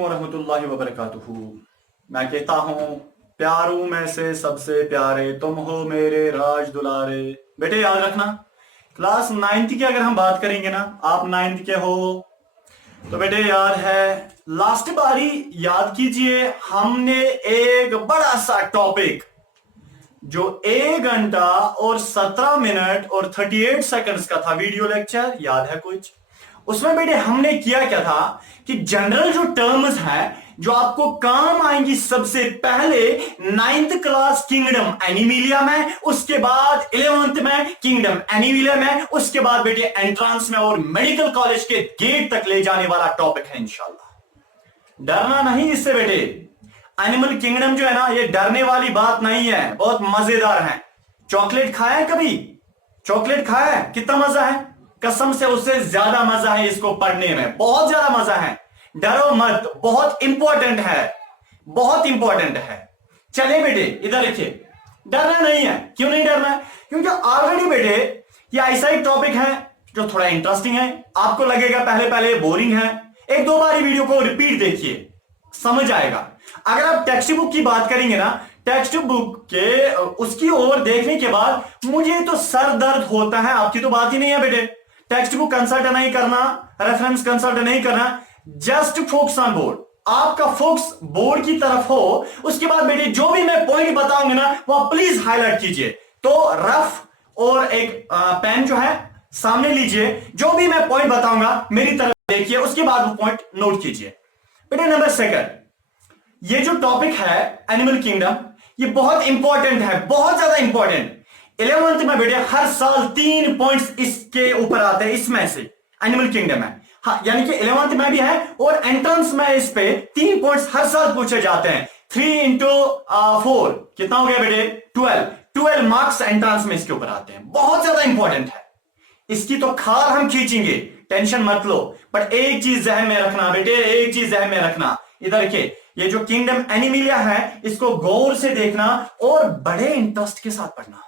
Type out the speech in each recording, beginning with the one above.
अलैकुम रहमतुल्लाहि व बरकातुहू। मैं कहता हूँ प्यारों में से सबसे प्यारे तुम हो मेरे राज दुलारे। बेटे याद रखना, क्लास 9th की अगर हम बात करेंगे ना, आप 9th के हो तो बेटे याद है लास्ट बारी याद कीजिए हमने एक बड़ा सा टॉपिक जो 1 घंटा और 17 मिनट और 38 सेकंड्स का था वीडियो लेक्चर, याद है कुछ? उसमें बेटे हमने किया क्या था कि जनरल जो टर्म्स हैं जो आपको काम आएंगी सबसे पहले 9th क्लास किंगडम एनिमिलिया में, उसके बाद 11th में किंगडम एनिमिलिया में, उसके बाद बेटे एंट्रांस में और मेडिकल कॉलेज के गेट तक ले जाने वाला टॉपिक है इंशाल्लाह। डरना नहीं इससे बेटे। एनिमल किंगडम जो है ना, ये डरने वाली बात नहीं है, बहुत मजेदार है। चॉकलेट खाया है कभी? चॉकलेट खाया है? कितना मजा है, कसम से उससे ज्यादा मजा है इसको पढ़ने में, बहुत ज्यादा मजा है। डरो मत, बहुत इंपॉर्टेंट है, बहुत इंपॉर्टेंट है। चले बेटे इधर देखिए, डरना नहीं है। क्यों नहीं डरना है? क्योंकि ऑलरेडी बेटे ये ऐसा ही टॉपिक है जो थोड़ा इंटरेस्टिंग है। आपको लगेगा पहले पहले बोरिंग है, एक दो बार वीडियो को रिपीट देखिए, समझ आएगा। अगर आप टेक्स्ट बुक की बात करेंगे ना, टेक्स्ट बुक के उसकी ओर देखने के बाद मुझे तो सर दर्द होता है। आपकी तो बात ही नहीं है बेटे। टेक्स्ट बुक कंसल्ट नहीं करना, रेफरेंस कंसल्ट नहीं करना, जस्ट फोकस ऑन बोर्ड। आपका फोकस बोर्ड की तरफ हो, उसके बाद बेटे जो भी मैं पॉइंट बताऊंगा ना वह प्लीज हाईलाइट कीजिए। तो रफ और एक पेन जो है सामने लीजिए, जो भी मैं पॉइंट बताऊंगा मेरी तरफ देखिए, उसके बाद वो पॉइंट नोट कीजिए। बेटे नंबर सेकंड, ये जो टॉपिक है एनिमल किंगडम, ये बहुत इंपॉर्टेंट है, बहुत ज्यादा इंपॉर्टेंट। 11th में बेटे हर साल 3 पॉइंट्स इसके ऊपर आते हैं, इसमें से एनिमल किंगडम है। हाँ, यानी कि 11th में भी है और एंट्रेंस में इस पे 3 पॉइंट्स हर साल पूछे जाते हैं। 3 इंटू 4 कितना हो गया बेटे? 12 मार्क्स एंट्रेंस में इसके ऊपर आते हैं, बहुत ज्यादा इंपॉर्टेंट है। इसकी तो खाल हम खींचेंगे, टेंशन मत लो। पर एक चीज जहन में रखना बेटे, एक चीज जहन में रखना। इधर देखिए, ये जो किंगडम एनिमिलिया है इसको गौर से देखना और बड़े इंटरेस्ट के साथ पढ़ना।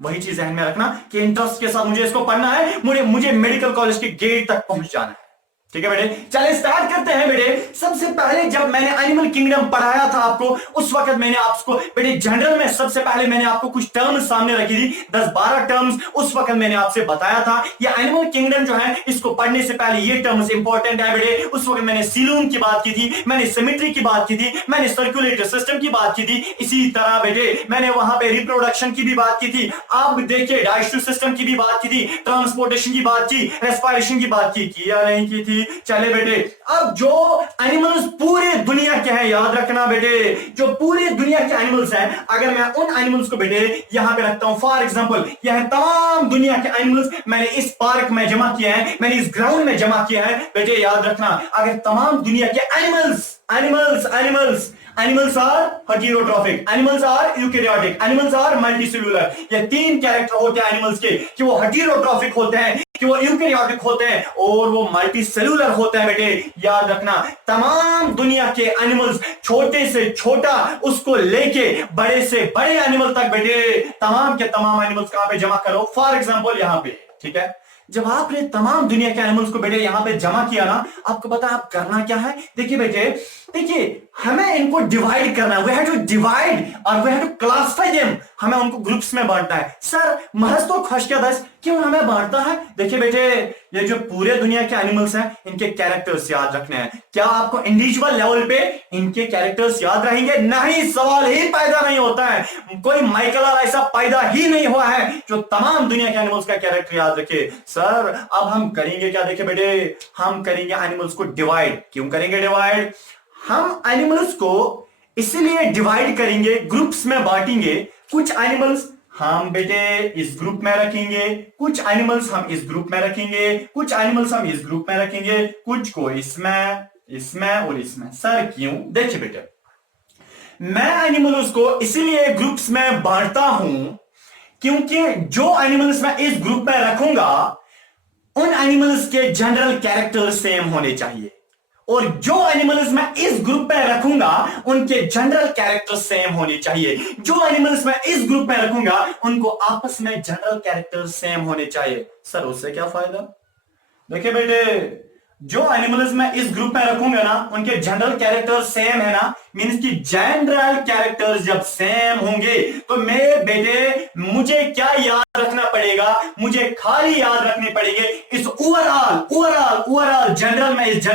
वही चीज ध्यान में रखना कि इंटरेस्ट के साथ मुझे इसको पढ़ना है, मुझे मेडिकल कॉलेज के गेट तक पहुंच जाना है। ठीक है बेटे, चले स्टार्ट करते हैं बेटे। सबसे पहले जब मैंने एनिमल किंगडम पढ़ाया था आपको, उस वक्त मैंने आपको बेटे जनरल में सबसे पहले मैंने आपको कुछ टर्म्स सामने रखी थी, 10-12 टर्म्स। उस वक्त मैंने आपसे बताया था ये एनिमल किंगडम जो है इसको पढ़ने से पहले ये टर्म्स इंपॉर्टेंट है बेटे। उस वक्त मैंने सीलूम की बात की थी, मैंने सिमेट्री की बात की थी, मैंने सर्कुलेटरी सिस्टम की बात की थी। इसी तरह बेटे मैंने वहां पे रिप्रोडक्शन की भी बात की थी। आप देखिए डाइजेस्टिव सिस्टम की भी बात की थी, ट्रांसपोर्टेशन की बात की, रेस्पिरेशन की बात की या नहीं की थी? चले बेटे, अब जो एनिमल्स पूरे दुनिया के हैं, याद रखना बेटे, जो पूरे दुनिया के एनिमल्स हैं, अगर मैं उन एनिमल्स को बेटे यहां पे रखता हूं, फॉर एग्जांपल यह तमाम दुनिया के एनिमल्स मैंने इस पार्क में जमा किए हैं, मैंने इस ग्राउंड में जमा किए हैं। बेटे याद रखना, अगर तमाम दुनिया के animals are heterotrophic, animals are eukaryotic, animals are multicellular. ये 3 कैरेक्टर होते हैं एनिमल्स के, कि वो हेटेरोट्रॉफिक होते हैं, कि वो यूकैरियोटिक होते हैं और वो मल्टीसेलुलर होते हैं। बेटे याद रखना, तमाम दुनिया के एनिमल्स, छोटे से छोटा उसको लेके बड़े से बड़े एनिमल तक बेटे तमाम के तमाम एनिमल्स कहां पे जमा करो? फॉर एग्जांपल यहां पे। ठीक है, जब आपने तमाम दुनिया के एनिमल्स को बेटे यहां पे जमा किया ना, आपको पता है आप करना क्या है? देखिए बेटे, देखिए हमें इनको डिवाइड करना है, वी हैव टू डिवाइड और we have to classify them. हमें उनको ग्रुप्स में बांटना है। सर महज तो खुश क्या दस क्यों हमें बांटना है? देखिए बेटे, ये जो पूरे दुनिया के एनिमल्स हैं इनके कैरेक्टर्स याद रखने हैं। क्या आपको इंडिविजुअल लेवल पे इनके कैरेक्टर्स याद रहेंगे? नहीं, सवाल ही पैदा नहीं होता है। कोई माइकल ऐसा पैदा ही नहीं हुआ है जो तमाम दुनिया के एनिमल्स का कैरेक्टर याद रखे। सर अब हम करेंगे क्या? देखिए बेटे, हम करेंगे एनिमल्स को डिवाइड। क्यों करेंगे डिवाइड? हम एनिमल्स को इसलिए डिवाइड करेंगे, ग्रुप्स में बांटेंगे। कुछ एनिमल्स हम बेटे इस ग्रुप में रखेंगे, कुछ एनिमल्स हम इस ग्रुप में रखेंगे, कुछ एनिमल्स हम इस ग्रुप में रखेंगे, कुछ को इसमें, इसमें और इसमें। सर क्यों? देखिए बेटे, मैं एनिमल्स को इसलिए ग्रुप्स में बांटता हूं क्योंकि जो एनिमल्स मैं इस ग्रुप में रखूंगा उन एनिमल्स के जनरल कैरेक्टर सेम होने चाहिए, और जो एनिमल्स मैं इस ग्रुप में रखूंगा उनके जनरल कैरेक्टर सेम होने चाहिए। जो एनिमल्स मैं इस ग्रुप में रखूंगा उनको आपस में जनरल कैरेक्टर सेम होने चाहिए। सर उससे क्या फायदा? देखिए बेटे, जो एनिमल्स मैं इस ग्रुप में रखूंगा ना, उनके जनरल कैरेक्टर सेम है ना, मीन्स की जनरल कैरेक्टर्स जब सेम होंगे तो मेरे बेटे मुझे क्या याद रखना पड़ेगा, मुझे खाली याद रखने पड़ेंगे इस ओवरऑल ओवरऑल ओवरऑल जनरल में इस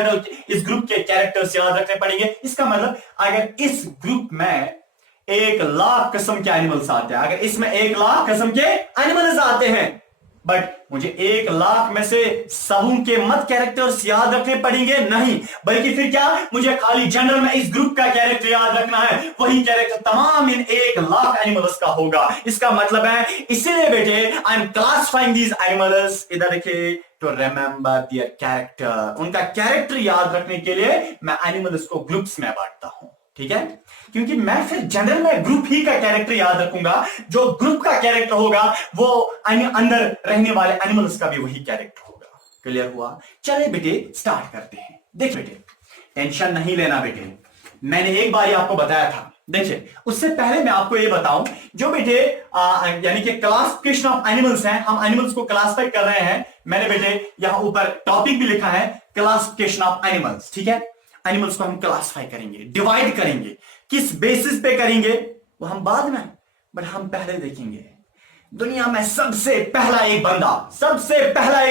ग्रुप के कैरेक्टर्स याद रखने पड़ेंगे। इसका मतलब अगर इस ग्रुप में 1,00,000 किस्म के एनिमल्स आते हैं, अगर इसमें 1,00,000 किस्म के एनिमल्स आते हैं, बट मुझे 1,00,000 में से सबों के मत कैरेक्टर्स याद रखने पड़ेंगे नहीं, बल्कि फिर क्या, मुझे खाली जनरल में इस ग्रुप का कैरेक्टर याद रखना है, वही कैरेक्टर तमाम इन 1,00,000 एनिमल्स का होगा। इसका मतलब है, इसीलिए बेटे I am classifying these animals, इधर देखिए, टू रिमेंबर देयर कैरेक्टर, उनका कैरेक्टर याद रखने के लिए मैं एनिमल्स को ग्रुप्स में बांटता हूं, ठीक है, क्योंकि मैं फिर जनरल में ग्रुप ही का कैरेक्टर याद रखूंगा, जो ग्रुप का कैरेक्टर होगा वो अंदर रहने वाले एनिमल्स का भी वही कैरेक्टर होगा। क्लियर हुआ? चले बेटे स्टार्ट करते हैं। देख बेटे, टेंशन नहीं लेना बेटे, मैंने एक बार आपको बताया था। देखिए, उससे पहले मैं आपको ये बताऊं, जो बेटे यानी कि क्लासिफिकेशन ऑफ एनिमल्स हैं, हम एनिमल्स को क्लासिफाई कर रहे हैं। मैंने बेटे यहां ऊपर टॉपिक भी लिखा है, क्लासिफिकेशन ऑफ एनिमल्स, ठीक है। एनिमल्स को हम क्लासिफाई करेंगे, डिवाइड करेंगे, किस बेसिस पे करेंगे वो हम बाद में, बट हम पहले देखेंगे दुनिया में सबसे पहला एक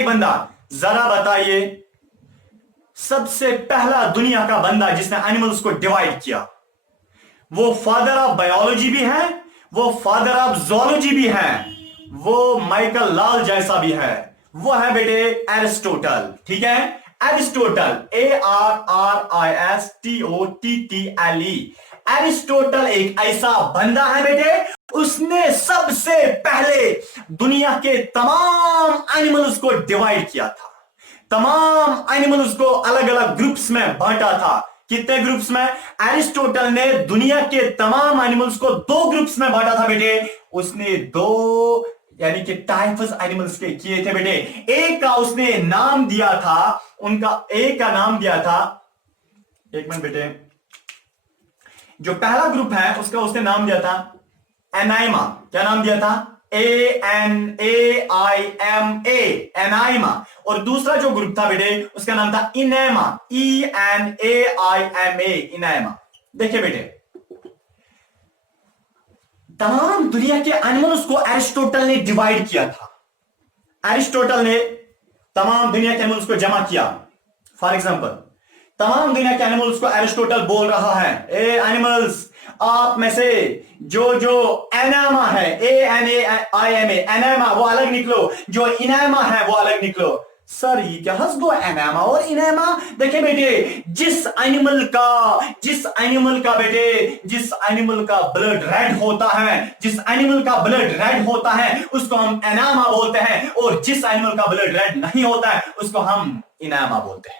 बंदा, जरा बताइए, सबसे पहला दुनिया का बंदा जिसने एनिमल्स को डिवाइड किया, वो फादर ऑफ बायोलॉजी भी है, वो फादर ऑफ जोलॉजी भी है, वो माइकल लाल जैसा भी है, वो है बेटे एरिस्टोटल, ठीक है। एरिस्टोटल, ARRISTOTTLE, एरिस्टोटल एक ऐसा बंदा है बेटे, उसने सबसे पहले दुनिया के तमाम एनिमल्स को डिवाइड किया था, तमाम एनिमल्स को अलग अलग ग्रुप्स में बांटा था। कितने ग्रुप्स में? एरिस्टोटल ने दुनिया के तमाम एनिमल्स को 2 ग्रुप्स में बांटा था बेटे। उसने 2 यानी कि टाइप्स एनिमल्स के किए थे बेटे। एक का उसने नाम दिया था, एक का नाम दिया था, एक मिनट बेटे, जो पहला ग्रुप है उसका उसने नाम दिया था एनाइमा। क्या नाम दिया था? ANAIMA, एनाइमा। और दूसरा जो ग्रुप था बेटे उसका नाम था इनेमा, ENAIMA, इनेमा। देखिए बेटे, तमाम दुनिया के एनिमल्स को एरिस्टोटल ने डिवाइड किया था। एरिस्टोटल ने तमाम दुनिया के एनिमल्स को जमा किया। फॉर एग्जांपल, तमाम दुनिया के एनिमल्स को एरिस्टोटल बोल रहा है, ए एनिमल्स, आप में से जो एनामा है, ANAIMA, एनामा, वो अलग निकलो, जो इनामा है वो अलग निकलो। सर ये क्या हंस दो, एनामा और इनामा? देखिए बेटे, जिस एनिमल का बेटे, जिस एनिमल का ब्लड रेड होता है, उसको हम एनामा बोलते हैं, और जिस एनिमल का ब्लड रेड नहीं होता है उसको हम इनामा बोलते हैं।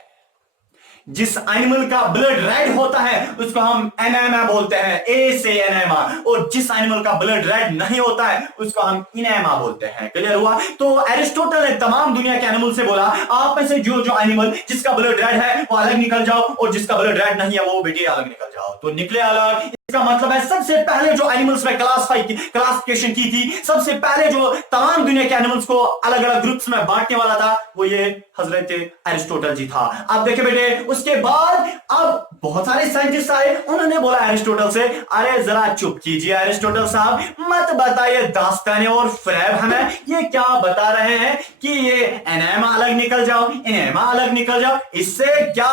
जिस एनिमल का ब्लड रेड होता है उसको हम एनामा बोलते हैं, ए से एनामा, और जिस एनिमल का ब्लड रेड नहीं होता है उसको हम इनामा बोलते हैं। क्लियर हुआ? तो एरिस्टोटल ने तमाम दुनिया के एनिमल से बोला, आप में से जो एनिमल जिसका ब्लड रेड है वो अलग निकल जाओ, और जिसका ब्लड रेड नहीं है वो बेटे अलग निकल जाओ। तो निकले अलग। इसका मतलब है सबसे पहले जो एनिमल्स में क्लासिफिकेशन की थी, सबसे पहले जो तमाम दुनिया के एनिमल्स को अलग अलग ग्रुप्स में बांटने वाला था, वो ये हजरत एरिस्टोटल जी था। अब देखिए बेटे, उसके बाद अब बहुत सारे साइंटिस्ट आए, उन्होंने बोला एरिस्टोटल से, अरे जरा चुप कीजिए एरिस्टोटल साहब, मत बताइए दास्ताने और फ्रेब हमें, ये क्या बता रहे हैं कि ये एनामा अलग निकल जाओ, इनेमा अलग निकल जाओ, इससे क्या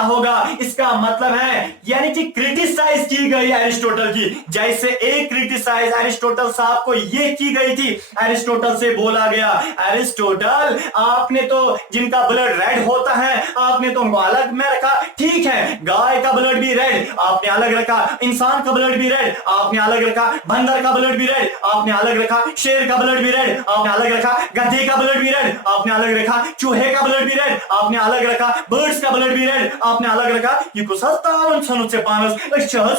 होगा? इसका मतलब है यानी कि क्रिटिसाइज की गई एरिस्टोटल की, जैसे एक क्रिटिसाइज एरिस्टोटल साहब को ये की गई थी। एरिस्टोटल से बोला गया, एरिस्टोटल आपने तो जिनका ब्लड रेड होता है आपने तो उनको अलग में रखा, ठीक है, गाय का ब्लड भी रेड आपने अलग रखा, इंसान का ब्लड भी रेड आपने अलग रखा, बंदर का ब्लड भी रेड आपने अलग रखा, शेर का ब्लड भी रेड आपने अलग रखा, गधे का ब्लड भी रेड आपने अलग रखा, चूहे का ब्लड भी रेड आपने अलग रखा, बर्ड्स का ब्लड भी रेड आपने अलग रखा। ये कुछ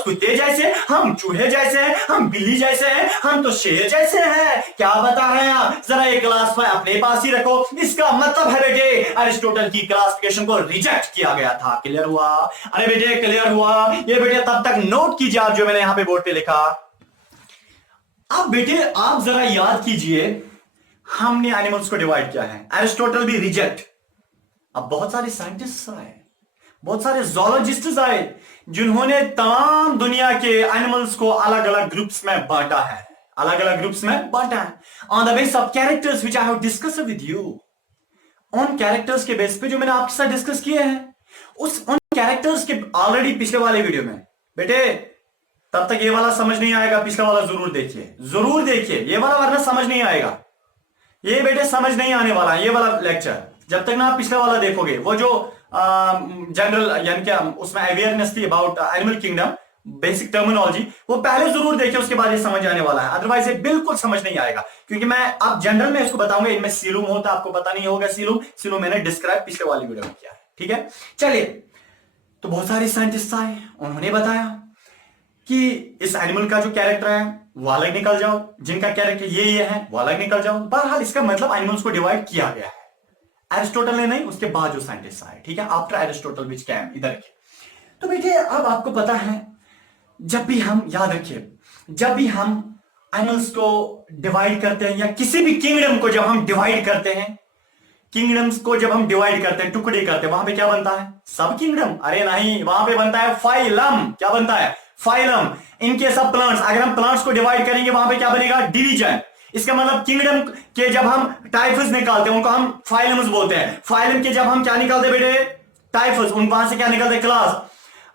कुत्ते जैसे, हम चूहे जैसे हैं, हम बिल्ली जैसे हैं, हम तो शेर जैसे हैं, क्या बता रहे हैं आप? जरा एक क्लास अपने पास ही रखो। इसका मतलब है बेटे, एरिस्टोटल की क्लासिफिकेशन को रिजेक्ट किया गया था। क्लियर हुआ? अरे बेटे क्लियर हुआ? ये बेटे तब तक नोट कीजिए आप जो मैंने यहां पे बोर्ड पे लिखा। अब बेटे आप जरा याद कीजिए, हमने एनिमल्स को डिवाइड किया है, एरिस्टोटल भी रिजेक्ट, अब बहुत सारे साइंटिस्ट आए, बहुत सारे जोलॉजिस्ट्स आए, जिन्होंने तमाम दुनिया के एनिमल्स को अलग अलग ग्रुप्स में बांटा है, अलग अलग ग्रुप्स में बांटा है on the base of characters which I have discuss with you. उन कैरेक्टर्स के बेस पे जो मैंने आपके साथ डिस्कस किए हैं, उन कैरेक्टर्स के ऑलरेडी पिछले वाले वीडियो में बेटे, तब तक ये वाला समझ नहीं आएगा, पिछला वाला जरूर देखिए, जरूर देखिए ये वाला, वरना समझ नहीं आएगा, ये बेटे समझ नहीं आने वाला है ये वाला लेक्चर जब तक ना आप पिछला वाला देखोगे। वो जो जनरल यानी क्या उसमें अवेयरनेस थी about animal kingdom, basic terminology, वो पहले जरूर देखिए, उसके बाद ये समझ आने वाला है, अदरवाइज ये बिल्कुल समझ नहीं आएगा। क्योंकि मैं अब जनरल में इसको बताऊंगा, इनमें सीलूम होता है, आपको पता नहीं होगा सीलूम मैंने डिस्क्राइब पिछले वाली वीडियो में किया है, ठीक है। चलिए, तो बहुत सारे साइंटिस्ट आए, उन्होंने बताया कि इस एनिमल का जो कैरेक्टर है वो अलग निकल जाओ, जिनका कैरेक्टर ये है वो अलग निकल जाओ। बहरहाल इसका मतलब एनिमल्स को डिवाइड किया गया है, एरिस्टोटल ने नहीं, उसके बाद जो साइंटिस्ट आए, ठीक है, आफ्टर एरिस्टोटल विच कैम, इधर के। तो बेटे अब आपको पता है, जब भी हम, याद रखिए, जब भी हम एनिमल्स को डिवाइड करते हैं या किसी भी किंगडम को जब हम डिवाइड करते हैं, किंगडम्स को जब हम डिवाइड करते हैं, टुकड़े करते हैं, वहां पे क्या बनता है? सब किंगडम? अरे नहीं, वहां पे बनता है फाइलम। क्या बनता है? फाइलम। इनके सब प्लांट्स, अगर हम प्लांट्स को डिवाइड करेंगे वहां पे क्या बनेगा? डिवीजन। इसका मतलब किंगडम के जब हम टाइफस निकालते हैं उनको हम फाइलम्स बोलते हैं। फाइलम के जब हम क्या निकालते हैं बेटे? टाइफस। उन वहां से क्या निकलते हैं? क्लास।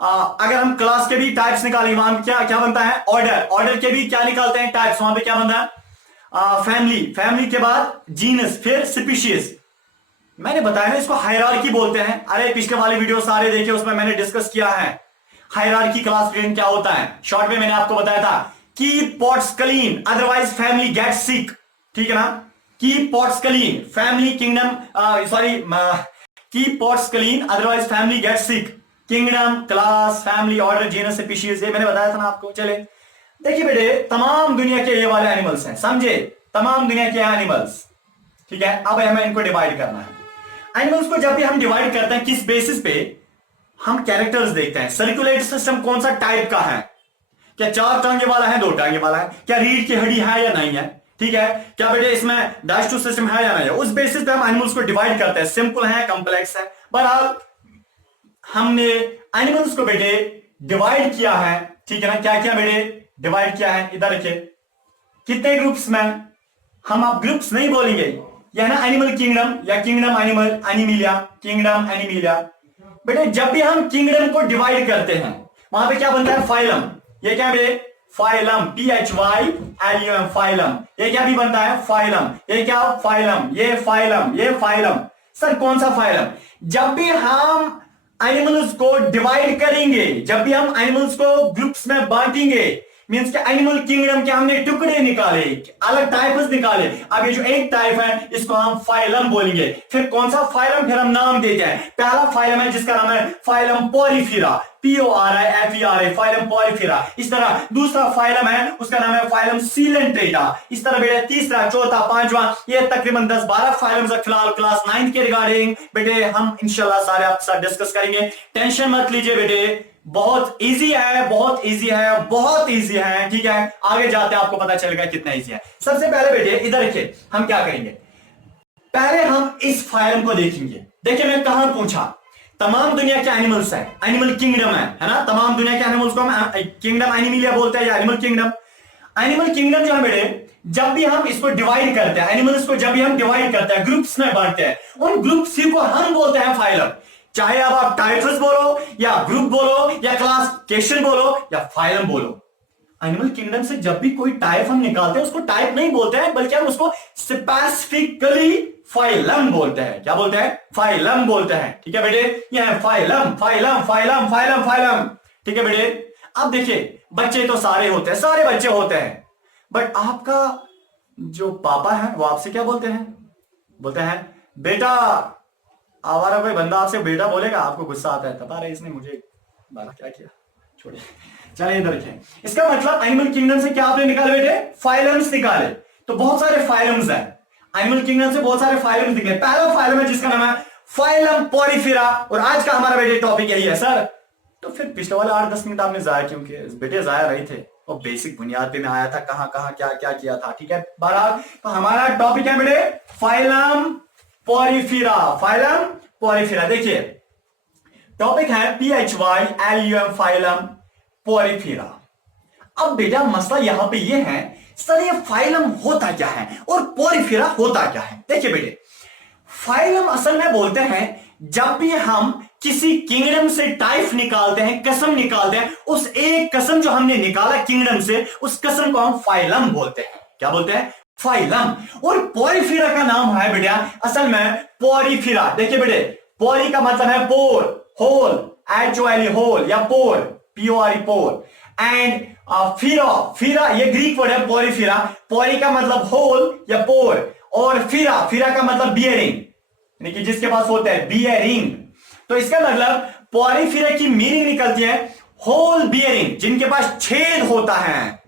अगर हम क्लास के भी टाइप्स निकालेंगे वहां क्या क्या बनता है? ऑर्डर। ऑर्डर के भी क्या निकालते हैं? टाइप्स। वहां पे क्या बनता है? फैमिली। फैमिली के बाद जीनस, फिर स्पीशीज। मैंने बताया ना, इसको हायरार्की बोलते हैं। अरे पिछले वाले वीडियो सारे देखे, उसमें मैंने डिस्कस किया है हायरार्की क्लासिफिकेशन क्या होता है। शॉर्ट में मैंने आपको बताया था, keep pots clean otherwise family get sick, ठीक है ना। Keep pots clean, family kingdom, sorry, keep pots clean otherwise family get sick. Kingdom, class, family, order, genus, species, ये मैंने बताया था ना आपको। चले देखिए बेटे, तमाम दुनिया के ये वाले एनिमल्स हैं, समझे? तमाम दुनिया के एनिमल्स, ठीक है। अब हमें इनको डिवाइड करना है। एनिमल्स को जब भी हम डिवाइड करते हैं, किस बेसिस पे? हम कैरेक्टर्स देखते हैं। सर्कुलेटरी सिस्टम कौन सा टाइप का है? क्या 4 टांगे वाला है, 2 टांगे वाला है? क्या रीढ़ की हड्डी है या नहीं है? ठीक है। क्या बेटे इसमें डाइजेस्टिव सिस्टम है या नहीं है? उस बेसिस पे हम एनिमल्स को डिवाइड करते हैं, सिंपल है, कॉम्प्लेक्स है। बहरहाल हमने एनिमल्स को बेटे डिवाइड किया है, ठीक है ना। क्या किया बेटे? डिवाइड किया है। इधर देखिए, कितने ग्रुप्स में? हम आप ग्रुप्स नहीं बोलेंगे, यह ना एनिमल किंगडम या kingdom animal, Animalia, kingdom Animalia. बेटे जब भी हम किंगडम को डिवाइड करते हैं वहां पे क्या बनता है? फाइलम। ये क्या बेटे? Phylum, PHYLUM, phylum. ये क्या भी बनता है? फाइलम। ये क्या? फाइलम। ये फाइलम, ये फाइलम। सर कौन सा फाइलम? जब भी हम एनिमल्स को डिवाइड करेंगे, जब भी हम एनिमल्स को ग्रुप्स में बांटेंगे, मींस के एनिमल किंगडम के हमने टुकड़े निकाले, अलग टाइप्स निकाले। अब ये जो एक टाइप है इसको हम फाइलम बोलेंगे। फिर कौन सा फाइलम? फिर हम नाम देते हैं। पहला फाइलम है जिसका नाम है phylum Porifera, PORIFERA, phylum Porifera. इस तरह दूसरा फाइलम है, उसका नाम है फाइलम सीलेंट्रेटा। इस तरह बेटे तीसरा, चौथा, पांचवा, ये तकरीबन 10-12 फाइलम्स है। फिलहाल क्लास 9 के रिगार्डिंग बेटे हम इंशाल्लाह सारे आपके साथ डिस्कस करेंगे। टेंशन मत लीजिए बेटे, बहुत इजी है, बहुत इजी है, बहुत इजी है, ठीक है। आगे जाते हैं आपको पता चलेगा कितना इजी है। सबसे पहले बेटे इधर देखिए, हम क्या करेंगे, पहले हम इस फाइलम को देखेंगे। देखिए मैं कहां पूछा, तमाम दुनिया के एनिमल्स है, एनिमल किंगडम है ना। तमाम दुनिया के एनिमल्स को हम किंगडम एनिमिलिया बोलते हैं या एनिमल किंगडम। एनिमल किंगडम जो है बेटे, जब भी हम इसको डिवाइड करते हैं, एनिमल्स को जब भी हम डिवाइड करते हैं, ग्रुप्स में बांटते हैं, उन ग्रुप्स को हम बोलते हैं फाइलम। चाहे अब आप टाइफस बोलो या ग्रुप बोलो या क्लासिफिकेशन बोलो या फाइलम बोलो। एनिमल किंगडम से जब भी कोई टाइप हम निकालते हैं उसको टाइप नहीं बोलते हैं, बल्कि हम उसको स्पेसिफिकली फाइलम बोलते हैं। क्या बोलते हैं? फाइलम बोलते हैं, ठीक है बेटे। यह है phylum, phylum, phylum, phylum, phylum, ठीक है बेटे। अब देखिए, बच्चे तो सारे होते हैं, सारे बच्चे होते हैं, बट आपका जो पापा है वो आपसे क्या बोलते हैं? बोलते हैं बेटा। आवारा कोई बंदा आपसे बेटा बोलेगा, आपको गुस्सा आता है, तब इसने मुझे बाला क्या किया, छोड़िए। चलिए इधर देखिए, इसका मतलब एनिमल किंगडम से क्या आपने निकाले बेटे? फाइलम्स निकाले। तो बहुत सारे फाइलम्स हैं एनिमल किंगडम से, बहुत सारे फाइलम्स निकले। पहला फाइलम है जिसका नाम है फाइलम पोरिफेरा, और आज का हमारा बेटे टॉपिक यही है सर। तो फिर पिछले वाले 8-10 मिनट आपने जाया क्यों किए बेटे? जाया रही थे, और बेसिक बुनियाद पे मैं आया था, कहां कहां क्या क्या किया था, ठीक है। बहरहाल तो हमारा टॉपिक है बेटे फाइलम पोरिफेरा, फाइलम पोरिफेरा। देखिए टॉपिक है PHYLUM फाइलम पोरिफेरा। अब बेटा मसला यहां पे ये है सर ये फाइलम होता क्या है और पोरिफेरा होता क्या है। देखिए बेटे फाइलम असल में बोलते हैं जब भी हम किसी किंगडम से टाइप निकालते हैं, कसम निकालते हैं, उस एक कसम जो हमने निकाला किंगडम से उस कसम को हम फाइलम बोलते हैं। क्या बोलते हैं? फाइलम। और पोरिफेरा का नाम है बेटा असल में पोरिफेरा। देखिए बेटे पोरी का मतलब है पोर, होल, HOLE होल या पोर, PORE पोर, एंड फिरा ये ग्रीक वर्ड है पोरिफेरा। पोरी का मतलब होल या पोर और फिरा का मतलब बियरिंग, यानी कि जिसके पास होता है बियरिंग। तो इसका मतलब पोरिफेरा की मीनिंग निकलती है होल बियरिंग, जिनके पास छेद होता है।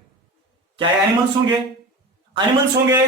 क्या एनिमल्स होंगे? एनिमल्स होंगे।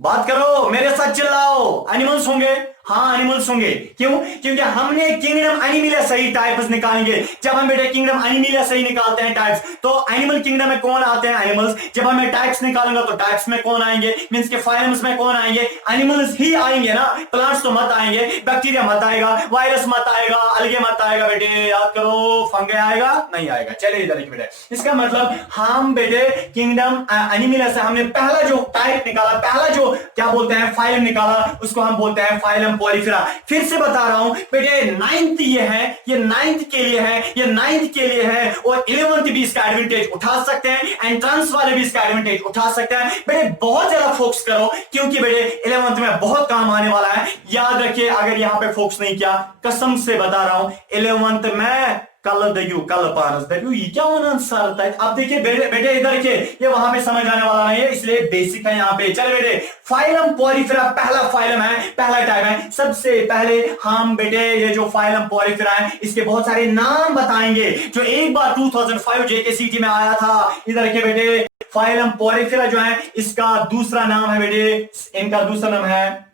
बात करो मेरे साथ चिल्लाओ, एनिमल्स होंगे। हाँ एनिमल्स होंगे। क्यों? क्योंकि हमने किंगडम एनिमल से ही टाइप्स निकालेंगे। जब हम बेटे किंगडम एनिमल से ही निकालते हैं टाइप्स, तो एनिमल किंगडम में कौन आते हैं? एनिमल्स। जब हमें टाइप्स निकालेंगे तो टाइप्स में कौन आएंगे? मींस के फाइलम्स में कौन आएंगे? एनिमल्स ही आएंगे ना। प्लांट्स तो मत आएंगे, बैक्टीरिया मत आएगा, वायरस मत आएगा, अलगे मत आएगा। बेटे याद करो फंगे आएगा नहीं आएगा। चलिए इधर बेटे इसका मतलब हम बेटे किंगडम एनिमल से हमने पहला जो टाइप निकाला, पहला जो क्या बोलते हैं फाइलम निकाला, उसको हम बोलते हैं फाइलम पोरिफेरा। फिर से बता रहा हूं बेटे नाइन्थ ये है, ये नाइन्थ के लिए है, ये नाइन्थ के लिए है और 11th भी इसका एडवांटेज उठा सकते हैं, एंट्रेंस वाले भी इसका एडवांटेज उठा सकते हैं। बेटे बहुत ज्यादा फोकस करो क्योंकि बेटे 11th में बहुत काम आने वाला है। याद रखिए अगर यहां पे फोकस नहीं किया, कसम से बता रहा हूं 11th में कल दयू कल पारस दयू ये क्या होना सर। अब देखिए बेटे इधर देखिए ये वहां पे समझ आने वाला नहीं है, इसलिए बेसिक है यहां पे। चलो बेटे फाइलम पोरिफेरा पहला फाइलम है, पहला टाइप है। सबसे पहले हम बेटे ये जो फाइलम पोरिफेरा है इसके बहुत सारे नाम बताएंगे जो एक बार 2005 JKCT में आया था। इधर देखिए बेटे फाइलम पोरिफेरा जो है इसका दूसरा नाम है बेटे, इनका दूसरा नाम है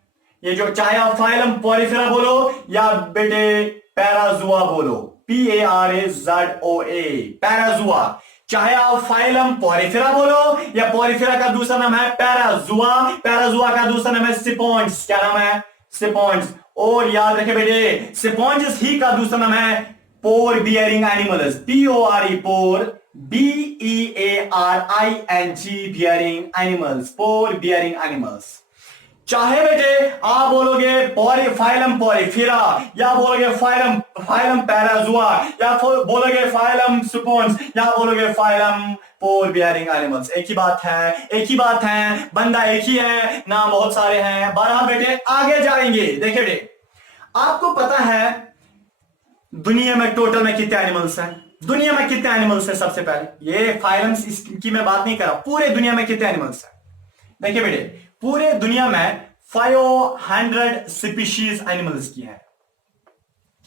ये जो, चाहे आप फाइलम पोरिफेरा बोलो या बेटे पैराजुआ बोलो, PARAZOA पैराजुआ। चाहे आप फाइलम पोरिफेरा बोलो या पोरिफेरा का दूसरा नाम है पैराजुआ, पैराजुआ का दूसरा नाम है सिपोन्स। क्या नाम है? सिपोन्स। और याद रखे बेटे सिपोन्स ही का दूसरा नाम है पोर बियरिंग एनिमल्स, PORE पोर, BEARING बियरिंग एनिमल्स, पोर बियरिंग एनिमल्स। चाहे बेटे आप बोलोगे फाइलम पोरिफेरा या बोलोगे फाइलम पैराजुआ या बोलोगे फाइलम सिपोन्स या बोलोगे फाइलम पोर बियरिंग एनिमल्स, एक ही बात है, एक ही बात है, बंदा एक ही है, नाम बहुत सारे हैं। 12 बेटे आगे जाएंगे। देखिए बेटे आपको पता है दुनिया में टोटल में कितने एनिमल्स हैं? दुनिया में कितने एनिमल्स हैं? सबसे पहले ये फाइलम्स की मैं बात नहीं कर रहा, पूरे दुनिया में कितने एनिमल्स हैं? देखिए बेटे पूरे दुनिया में 500 स्पीशीज एनिमल्स की है।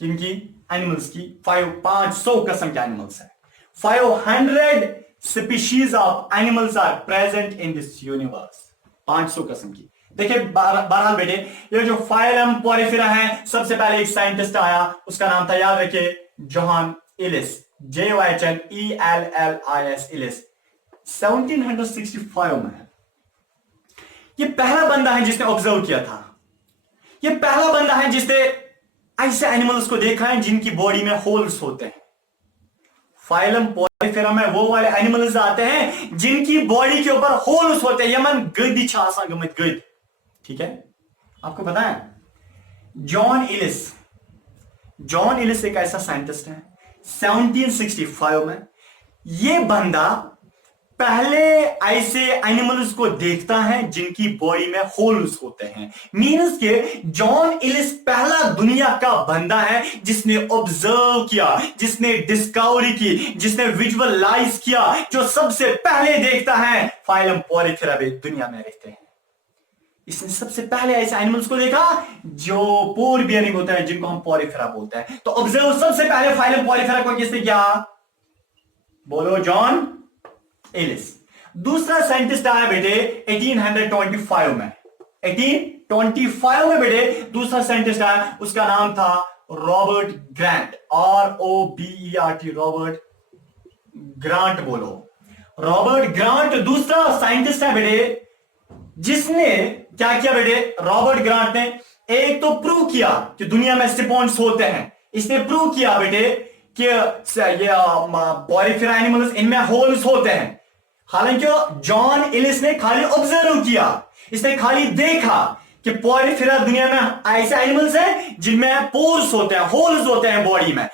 किनकी? एनिमल्स की 500 किस्म के एनिमल्स हैं। 500 species of animals are present in this universe. 500 किस्म की। देखिए बहरहाल बेटे ये जो फाइलम पोरिफेरा है सबसे पहले एक साइंटिस्ट आया, उसका नाम था याद रखिए जॉन इलिस, JOHNELLIS इलिस। 1765 में ये पहला बंदा है जिसने ऑब्जर्व किया था। ये पहला बंदा है जिसने ऐसे एनिमल्स को देखा है जिनकी बॉडी में होल्स होते हैं। फाइलम पोरिफेरा में वो वाले एनिमल्स आते हैं जिनकी बॉडी के ऊपर होल्स होते हैं। यमन गद छासा गमत गद, ठीक है आपको पता है। जॉन इलिस एक ऐसा साइंटिस्ट है 1765 में। ये बंदा पहले ऐसे एनिमल्स को देखता है जिनकी बॉडी में होल्स होते हैं। मीन्स के जॉन इलिस पहला दुनिया का बंदा है जिसने ऑब्जर्व किया, जिसने डिस्कवरी की, जिसने विजुअलाइज किया, जो सबसे पहले देखता है फाइलम पोरिफेरा भी दुनिया में रहते हैं। इसने सबसे पहले ऐसे एनिमल्स को देखा जो पोर बियरिंग होते हैं, जिनको हम पोरिफेरा बोलते हैं। तो ऑब्जर्व सबसे पहले फाइलम पोरिफेरा को किसने किया? बोलो जॉन इलिस। दूसरा साइंटिस्ट आया बेटे 1825 में। 1825 में बेटे दूसरा साइंटिस्ट आया, उसका नाम था Robert grant, ROBERT, Robert grant बोलो। रॉबर्ट ग्रांट दूसरा साइंटिस्ट है बेटे जिसने क्या किया बेटे? रॉबर्ट ग्रांट ने एक तो प्रूव किया कि दुनिया में स्पॉन्ज होते हैं, इसने प्रूव किया बेटे कि ये पॉरीफेरा एनिमल्स इनमें होल्स होते हैं। हालांकि जॉन इलिस ने खाली ऑब्जर्व किया, इसने खाली देखा कि पॉरीफेरा दुनिया में ऐसे एनिमल्स हैं जिनमें पोर्स होते हैं, होल्स होते हैं बॉडी में,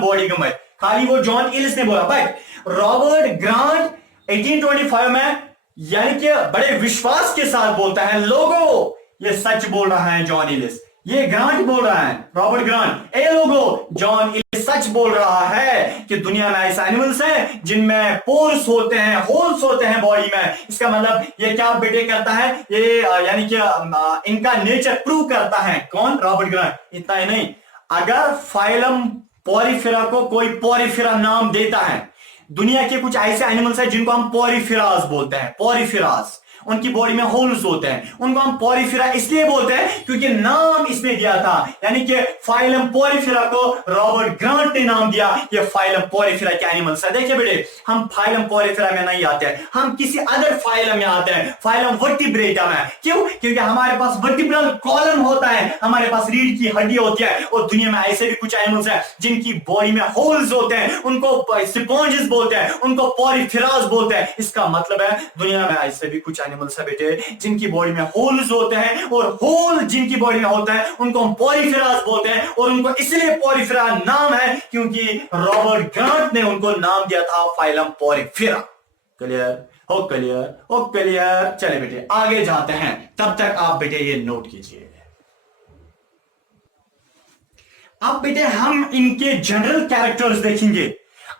बॉडी में, खाली वो जॉन इलिस ने बोला। बट रॉबर्ट ग्रांट 1825 में यानी कि बड़े विश्वास के साथ बोलता है, लोगों ये सच बोल रहा है जॉन इलिस, ये ग्रांट बोल रहा है, रॉबर्ट ग्रांट, ए लोगो जॉन इलिस सच बोल रहा है कि दुनिया में ऐसे एनिमल्स हैं जिनमें पोर्स होते हैं, होल्स होते हैं बॉडी में। इसका मतलब ये क्या बेटे करता है, ये यानी कि इनका नेचर प्रूव करता है। कौन? Robert grant. इतना ही नहीं, अगर फाइलम पॉरीफेरा को कोई पॉरीफेरा नाम देता है, दुनिया के कुछ ऐसे एनिमल्स हैं जिनको हम पॉरीफेरास बोलते हैं, पॉरीफेरास, उनकी बॉडी में होल्स होते हैं, उनको हम पॉरीफेरा इसलिए बोलते हैं क्योंकि नाम इसने दिया था, यानी कि फाइलम पॉरीफेरा को रॉबर्ट ग्रांट ने नाम दिया, ये फाइलम पॉरीफेरा के एनिमल्स है। देखिए बेटे, हम फाइलम पॉरीफेरा में नहीं आते हैं, हम किसी अदर फाइलम में आते हैं, फाइलम वर्टिब्रेटा में। क्यों? क्योंकि हमारे पास वर्टिब्रल कॉलम होता है, हमारे पास रीढ़ की हड्डी होती है, और दुनिया में ऐसे भी कुछ एनिमल्स हैं जिनकी बॉडी में होल्स होते हैं, उनको स्पॉन्जेस बोलते हैं, उनको पॉरीफेरास बोलते हैं। इसका मतलब है दुनिया में ऐसे भी कुछ एनिमल्स है बेटे जिनकी बॉडी में होल्स होते हैं, और होल जिनकी बॉडी में होता है उनको हम पॉरीफेरास बोलते हैं, और उनको इसलिए पॉरीफेरा नाम है क्योंकि रॉबर्ट ग्रांट ने उनको नाम दिया था फाइलम पॉरीफेरा। क्लियर हो? क्लियर हो? क्लियर। चले बेटे आगे जाते हैं, तब तक आप बेटे ये नोट कीजिए। अब बेटे हम इनके जनरल कैरेक्टर्स देखेंगे।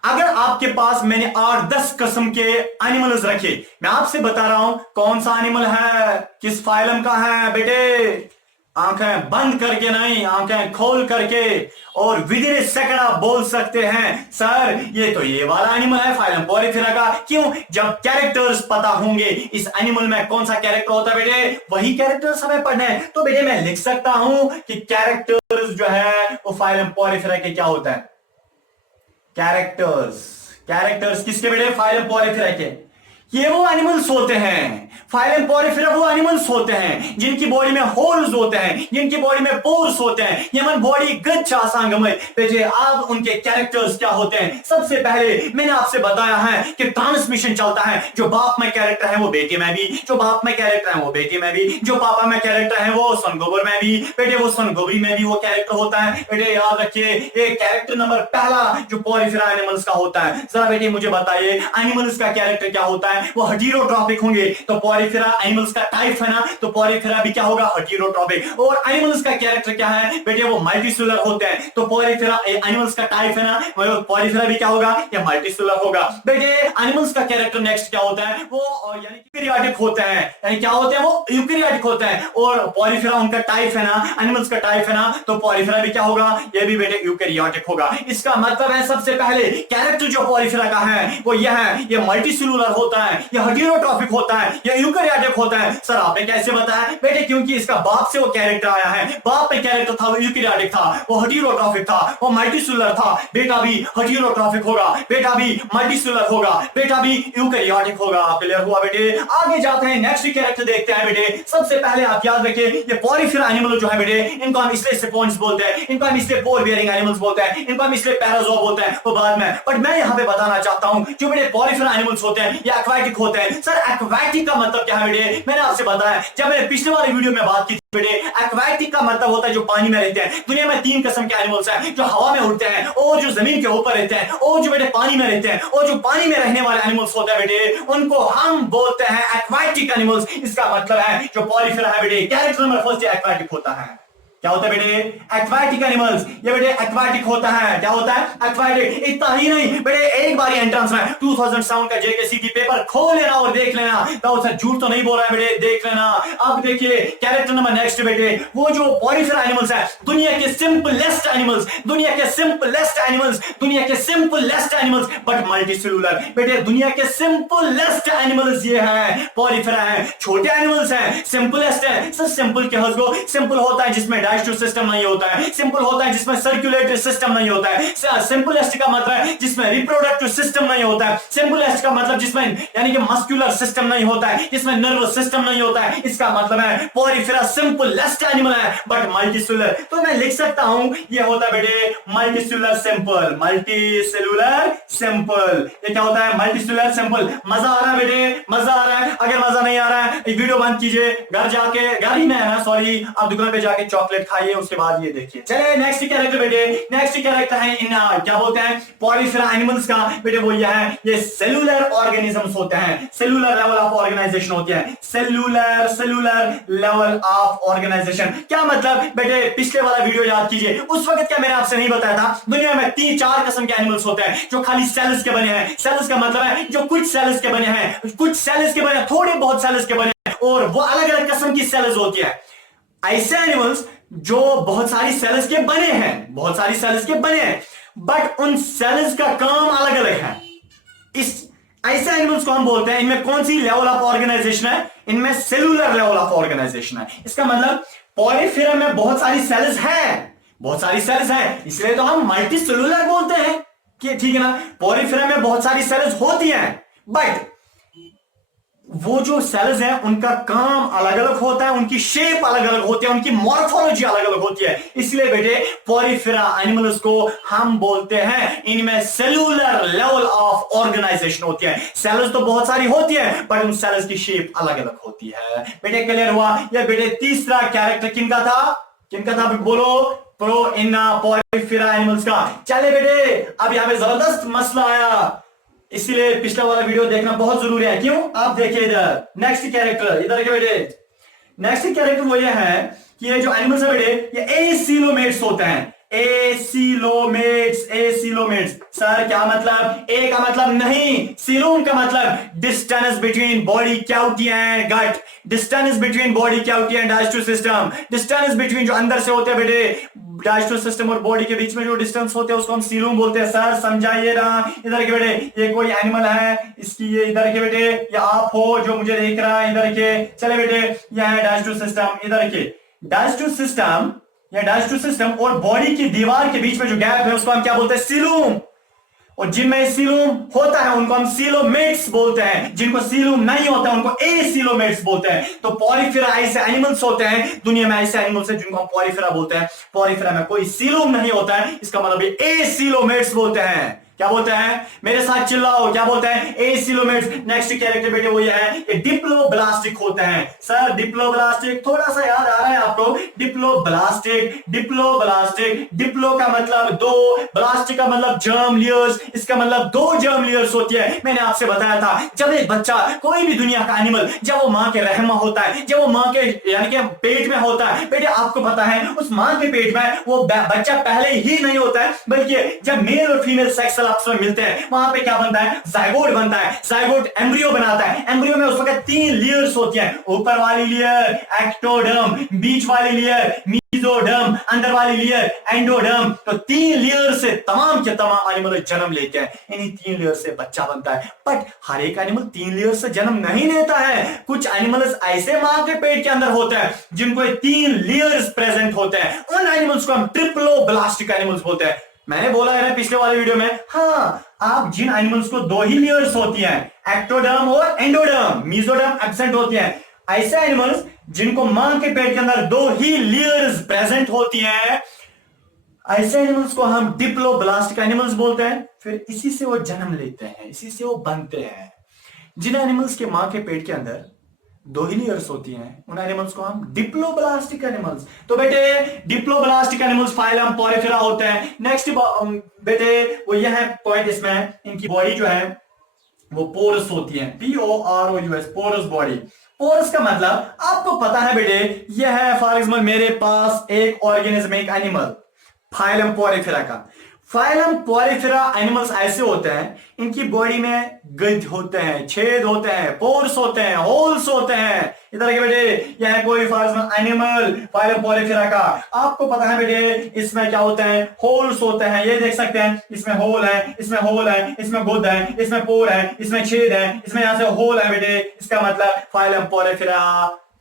अगर आपके पास मैंने 8-10 किस्म के एनिमल्स रखे, मैं आपसे बता रहा हूं कौन सा एनिमल है, किस फाइलम का है बेटे, आंखें बंद करके नहीं, आंखें खोल करके और विद इन सेकंड आप बोल सकते हैं सर ये तो ये वाला एनिमल है फाइलम पॉरीफेरा का। क्यों? जब कैरेक्टर्स पता होंगे इस एनिमल में कौन सा कैरेक्टर होता है बेटे, वही कैरेक्टर्स हमें पढ़ने हैं। तो बेटे मैं लिख सकता हूं कि कैरेक्टर्स जो है वो फाइलम पॉरीफेरा के क्या होता है, कैरेक्टर्स किसके बेटे, फाइलम पॉरीफेरा के। ये वो एनिमल्स होते हैं, फाइलम पॉरीफेरा वो एनिमल्स होते हैं जिनकी बॉडी में होल्स होते हैं, जिनकी बॉडी में पोर्स होते हैं। यमन बॉडी गच्छा सांगमय बेटे। अब उनके कैरेक्टर्स क्या होते हैं? सबसे पहले मैंने आपसे बताया है कि ट्रांसमिशन चलता है, जो बाप में कैरेक्टर है वो बेटे में भी, जो बाप में कैरेक्टर है वो बेटे में भी, जो पापा में कैरेक्टर है वो सन गोबर में भी बेटे, वो सन गोबरी में भी वो कैरेक्टर होता है बेटे। याद रखिए ये कैरेक्टर नंबर पहला जो पॉरीफेरा एनिमल्स का होता है। जरा बेटे मुझे बताइए एनिमल्स का कैरेक्टर क्या होता है? वो हेटेरोट्रॉपिक होंगे। तो पॉरीफेरा एनिमल्स का टाइप है ना, तो पॉरीफेरा भी क्या होगा, हेटेरोट्रॉपिक। और एनिमल्स का कैरेक्टर क्या है बेटे, वो मल्टीसेलुलर होते हैं। तो पॉरीफेरा एनिमल्स का टाइप है ना, पॉरीफेरा भी क्या होगा, ये मल्टीसेलुलर होगा बेटे। एनिमल्स का कैरेक्टर नेक्स्ट क्या होता है, वो यानी यूकेरियोटिक होते हैं, यानी क्या होते हैं, वो यूकेरियोटिक होते हैं। और पॉरीफेरा उनका टाइप है ना, एनिमल्स का टाइप है ना, तो पॉरीफेरा भी क्या होगा, ये भी बेटे यूकेरियोटिक होगा। इसका मतलब है सबसे पहले कैरेक्टर जो पॉरीफेरा का है वो यह है, ये मल्टीसेलुलर होता है, ये हेटेरोट्रॉपिक होता है, ये यूकेरियोटिक होता है। सर आपने कैसे बताया बेटे? क्योंकि इसका बाप से वो कैरेक्टर आया है, बाप में कैरेक्टर था वो यूकेरियोटिक था, वो हेटेरोट्रॉपिक था, वो मल्टीसेलुलर था, बेटा भी हेटेरोट्रॉपिक होगा, बेटा भी मल्टीसेलुलर होगा, बेटा भी यूकेरियोटिक होगा। क्लियर हुआ बेटे? आगे जाते हैं, नेक्स्ट कैरेक्टर देखते हैं बेटे। सबसे पहले आप याद रखिए ये पॉरीफेरा एनिमल जो है बेटे, इनको हम इसलिए स्पॉन्ज बोलते हैं, इनको हम इसलिए पोर बियरिंग एनिमल्स बोलते हैं, इनको हम इसलिए पैराजोआ बोलते हैं, वो बाद में। बट मैं यहां पे बताना चाहता हूं जो बेटे पॉरीफेरा एनिमल्स होते हैं ये एक्वाटिक होते हैं। सर एक्वाटिक का मतलब क्या है बेटे? मैंने आपसे बताया जब मैंने पिछले वाले वीडियो में बात की बेटे, एक्वाटिक का मतलब होता है जो पानी में रहते हैं। दुनिया में 3 किस्म के एनिमल्स हैं, जो हवा में उड़ते हैं, और जो जमीन के ऊपर रहते हैं, और जो बेटे पानी में रहते हैं। और जो पानी में रहने वाले एनिमल्स होते हैं बेटे उनको हम बोलते हैं एक्वाटिक एनिमल्स। इसका मतलब है जो पॉरीफेरा है बेटे, कैरेक्टर नंबर फर्स्ट एक्वाटिक होता है। क्या होता है बेटे? Aquatic animals. ये बेटे एक्वाटिक होता है। क्या होता है? एक्वाटिक। इतना ही नहीं बेटे, एक बार एंट्रेंस में 2007 का जेकेसीटी पेपर खोल लेना और देख लेना, तो सर झूठ तो नहीं बोल रहा है बेटे, देख लेना। अब देखिए कैरेक्टर नंबर नेक्स्ट बेटे, वो जो पॉरीफेरा एनिमल्स है, दुनिया के सिंपलेस्ट एनिमल्स, दुनिया के सिंपलेस्ट एनिमल्स, दुनिया के सिंपलेस्ट एनिमल्स बट मल्टीसेलुलर। बेटे दुनिया के सिंपलेस्ट एनिमल्स ये है, पॉरीफेरा है। छोटे एनिमल्स हैं, सिंपलेस्ट है। सर सिंपल क्या हो? सिंपल होता है जिसमें डाइजेस्टिव सिस्टम नहीं होता है, सिंपल होता है जिसमें सर्कुलेटरी सिस्टम नहीं होता है, सिंपलेस्ट का मतलब है जिसमें रिप्रोडक्टिव सिस्टम नहीं होता है, सिंपलेस्ट का मतलब जिसमें यानी कि मस्कुलर सिस्टम नहीं होता है, जिसमें नर्वस सिस्टम नहीं होता है, इसका मतलब है पोरिफेरा सिंपलेस्ट एनिमल है बट मल्टीसेलुलर। तो मैं लिख सकता हूं ये होता है बेटे मल्टीसेलुलर सिंपल, मल्टीसेलुलर सिंपल। ये क्या होता है? Multicellular simple. मजा आ रहा है बेटे? मजा आ रहा है? अगर मजा नहीं आ रहा है वीडियो बंद कीजिए, घर जाके, घर ही में है ना, सॉरी, आप दुकान पे जाके चॉकलेट खाइए, उसके बाद ये देखिए। चलिए नेक्स्ट कैरेक्टर बेटे, नेक्स्ट कैरेक्टर है इन क्या बोलते हैं पोरिफेरा एनिमल्स का बेटे, वो ये है, ये सेलुलर ऑर्गेनिजम्स होते हैं, सेलुलर लेवल ऑफ ऑर्गेनाइजेशन होती है, सेलुलर लेवल ऑफ ऑर्गेनाइजेशन। क्या मतलब बेटे? पिछले वाला वीडियो याद कीजिए, उस वक्त क्या मैंने आपसे नहीं बताया था दुनिया में 3-4 किस्म के एनिमल्स होते हैं जो खाली सेल्स के बने हैं। सेल्स का मतलब है जो कुछ सेल्स के बने हैं, कुछ सेल्स के बने हैं, थोड़े बहुत सेल्स के बने हैं, और वो अलग अलग किस्म की सेल्स होती है। ऐसे एनिमल्स जो बहुत सारी सेल्स के बने हैं, बहुत सारी सेल्स के बने हैं, बट उन सेल्स का काम अलग अलग है। इस ऐसे एनिमल्स को हम बोलते हैं, इनमें कौन सी लेवल ऑफ ऑर्गेनाइजेशन है? इनमें सेलुलर लेवल ऑफ ऑर्गेनाइजेशन है। इसका मतलब पोरिफेरा में बहुत सारी सेल्स हैं, बहुत सारी सेल्स हैं, इसलिए तो हम मल्टी सेलुलर बोलते हैं कि ठीक है ना, पोरिफेरा में बहुत सारी सेल्स होती हैं, बट वो जो सेल्स हैं उनका काम अलग अलग होता है, उनकी शेप अलग अलग होती है, उनकी मॉर्फोलॉजी अलग अलग होती है। इसलिए बेटे पोरिफेरा एनिमल्स को हम बोलते हैं इनमें सेलुलर लेवल ऑफ ऑर्गेनाइजेशन होती है। सेल्स तो बहुत सारी होती है बट उन सेल्स की शेप अलग अलग होती है। बेटे क्लियर हुआ? ये बेटे तीसरा कैरेक्टर किनका था? किनका था बोलो? प्रो इन पोरिफेरा एनिमल्स का। चले बेटे, अब यहां पे जबरदस्त मसला आया, इसीलिए पिछला वाला वीडियो देखना बहुत जरूरी है। क्यों? आप देखिए इधर नेक्स्ट कैरेक्टर, इधर के बेटे नेक्स्ट कैरेक्टर वो ये है कि ये जो एनिमल्स है बेटे, ये एसिलोमेट्स होते हैं। Acoelomates, acoelomates. सर क्या मतलब? ए का मतलब नहीं, सिलोम का मतलब distance between body cavity and gut, distance between body cavity and digestive system, distance between जो अंदर से होते हैं बेटे डाइजेस्टिव सिस्टम और बॉडी के बीच में जो डिस्टेंस होते हैं उसको हम सीलूम बोलते हैं। सर समझाइए ना। इधर के बेटे ये कोई एनिमल है, इसकी ये इधर के बेटे, ये आप हो जो मुझे देख रहा है इधर के। चले बेटे, यह है डाइजेस्टिव सिस्टम, इधर के डाइजेस्टिव सिस्टम, या डाइजेस्टिव सिस्टम और बॉडी की दीवार के बीच में जो गैप है उसको हम क्या बोलते हैं? सीलूम। और जिनमें सीलूम होता है उनको हम सीलोमेट्स बोलते हैं, जिनको सीलूम नहीं होता है उनको एसिलोमेट्स बोलते हैं। तो पोरिफेरा ऐसे एनिमल्स होते हैं, दुनिया में ऐसे एनिमल्स हैं जिनको हम पोरिफेरा बोलते हैं। पोरिफेरा में कोई सीलूम नहीं होता है, इसका मतलब एसिलोमेट्स बोलते हैं। क्या बोलते हैं? मेरे साथ चिल्लाओ, क्या बोलते हैं? एसिलोमेट्स। नेक्स्ट कैरेक्टर बेटे वो ये है, ये डिप्लोब्लास्टिक होते हैं। सर डिप्लोब्लास्टिक थोड़ा सा याद आ रहा है आपको? डिप्लोब्लास्टिक, डिप्लोब्लास्टिक, डिप्लो का मतलब दो, ब्लास्टिक का मतलब जर्म लेयर्स, इसका मतलब 2 जर्म लेयर्स होती है। मैंने आपसे बताया था जब एक बच्चा, कोई भी दुनिया का एनिमल, जब वो मां के रहम में होता है, जब वो मां के यानी कि पेट में होता है, बेटे आपको पता है उस मां के पेट में वो बच्चा पहले ही नहीं होता है, बल्कि जब मेल और फीमेल सेक्स आपस में मिलते हैं वहां पे क्या बनता है? जाइगोट बनता है। जाइगोट एम्ब्रियो बनाता है। एम्ब्रियो में उस वक्त 3 लेयर्स होती हैं, ऊपर वाली लेयर एक्टोडर्म, बीच वाली लेयर मेसोडर्म, अंदर वाली लेयर एंडोडर्म। तो 3 लेयर से तमाम के तमाम एनिमल जन्म लेते हैं, इन्हीं 3 लेयर से बच्चा बनता है। बट हर एक एनिमल 3 लेयर से जन्म नहीं लेता है। कुछ एनिमल्स ऐसे मां के पेट के अंदर होते हैं जिनको 3 लेयर्स प्रेजेंट होते हैं, उन एनिमल्स को हम ट्रिप्लोब्लास्टिक एनिमल्स बोलते हैं। मैंने बोला है ना पिछले वाले वीडियो में, हाँ आप जिन एनिमल्स को 2 ही लेयर्स होती हैं, एक्टोडर्म और एंडोडर्म, मेसोडर्म एब्सेंट होती हैं, ऐसे एनिमल्स जिनको मां के पेट के अंदर 2 ही लेयर्स प्रेजेंट होती हैं, ऐसे एनिमल्स को हम डिप्लोब्लास्टिक एनिमल्स बोलते हैं। फिर इसी से वो जन्म लेते हैं, इसी से वो बनते हैं। जिन एनिमल्स के मां के पेट के अंदर 2 ही लेयर्स होती हैं, उन एनिमल्स को हम डिप्लोब्लास्टिक एनिमल्स। तो बेटे डिप्लोब्लास्टिक एनिमल्स फाइलम पोरिफेरा होते हैं। नेक्स्ट बेटे वो ये है पॉइंट, इसमें इनकी बॉडी जो है वो पोरस होती है, POROUS, पोरस बॉडी। पोरस का मतलब आपको पता है बेटे, यह है फॉर एग्जाम्पल मेरे पास एक ऑर्गेनिज्म, एक एनिमल, फाइलम पोरिफेरा का। फाइलम पोरिफेरा एनिमल्स ऐसे होते हैं, इनकी बॉडी में गड्ढे होते हैं, छेद होते हैं, पोर्स होते हैं, होल्स होते हैं। इधर के बेटे यह है कोई for example animal phylum Porifera का, आपको पता है बेटे इसमें क्या होते हैं? होल्स होते हैं। ये देख सकते हैं, इसमें होल है, इसमें होल है, इसमें गुद है, इसमें पोर है, इसमें छेद है, इसमें यहां से होल है बेटे। इसका मतलब फाइलम पोरिफेरा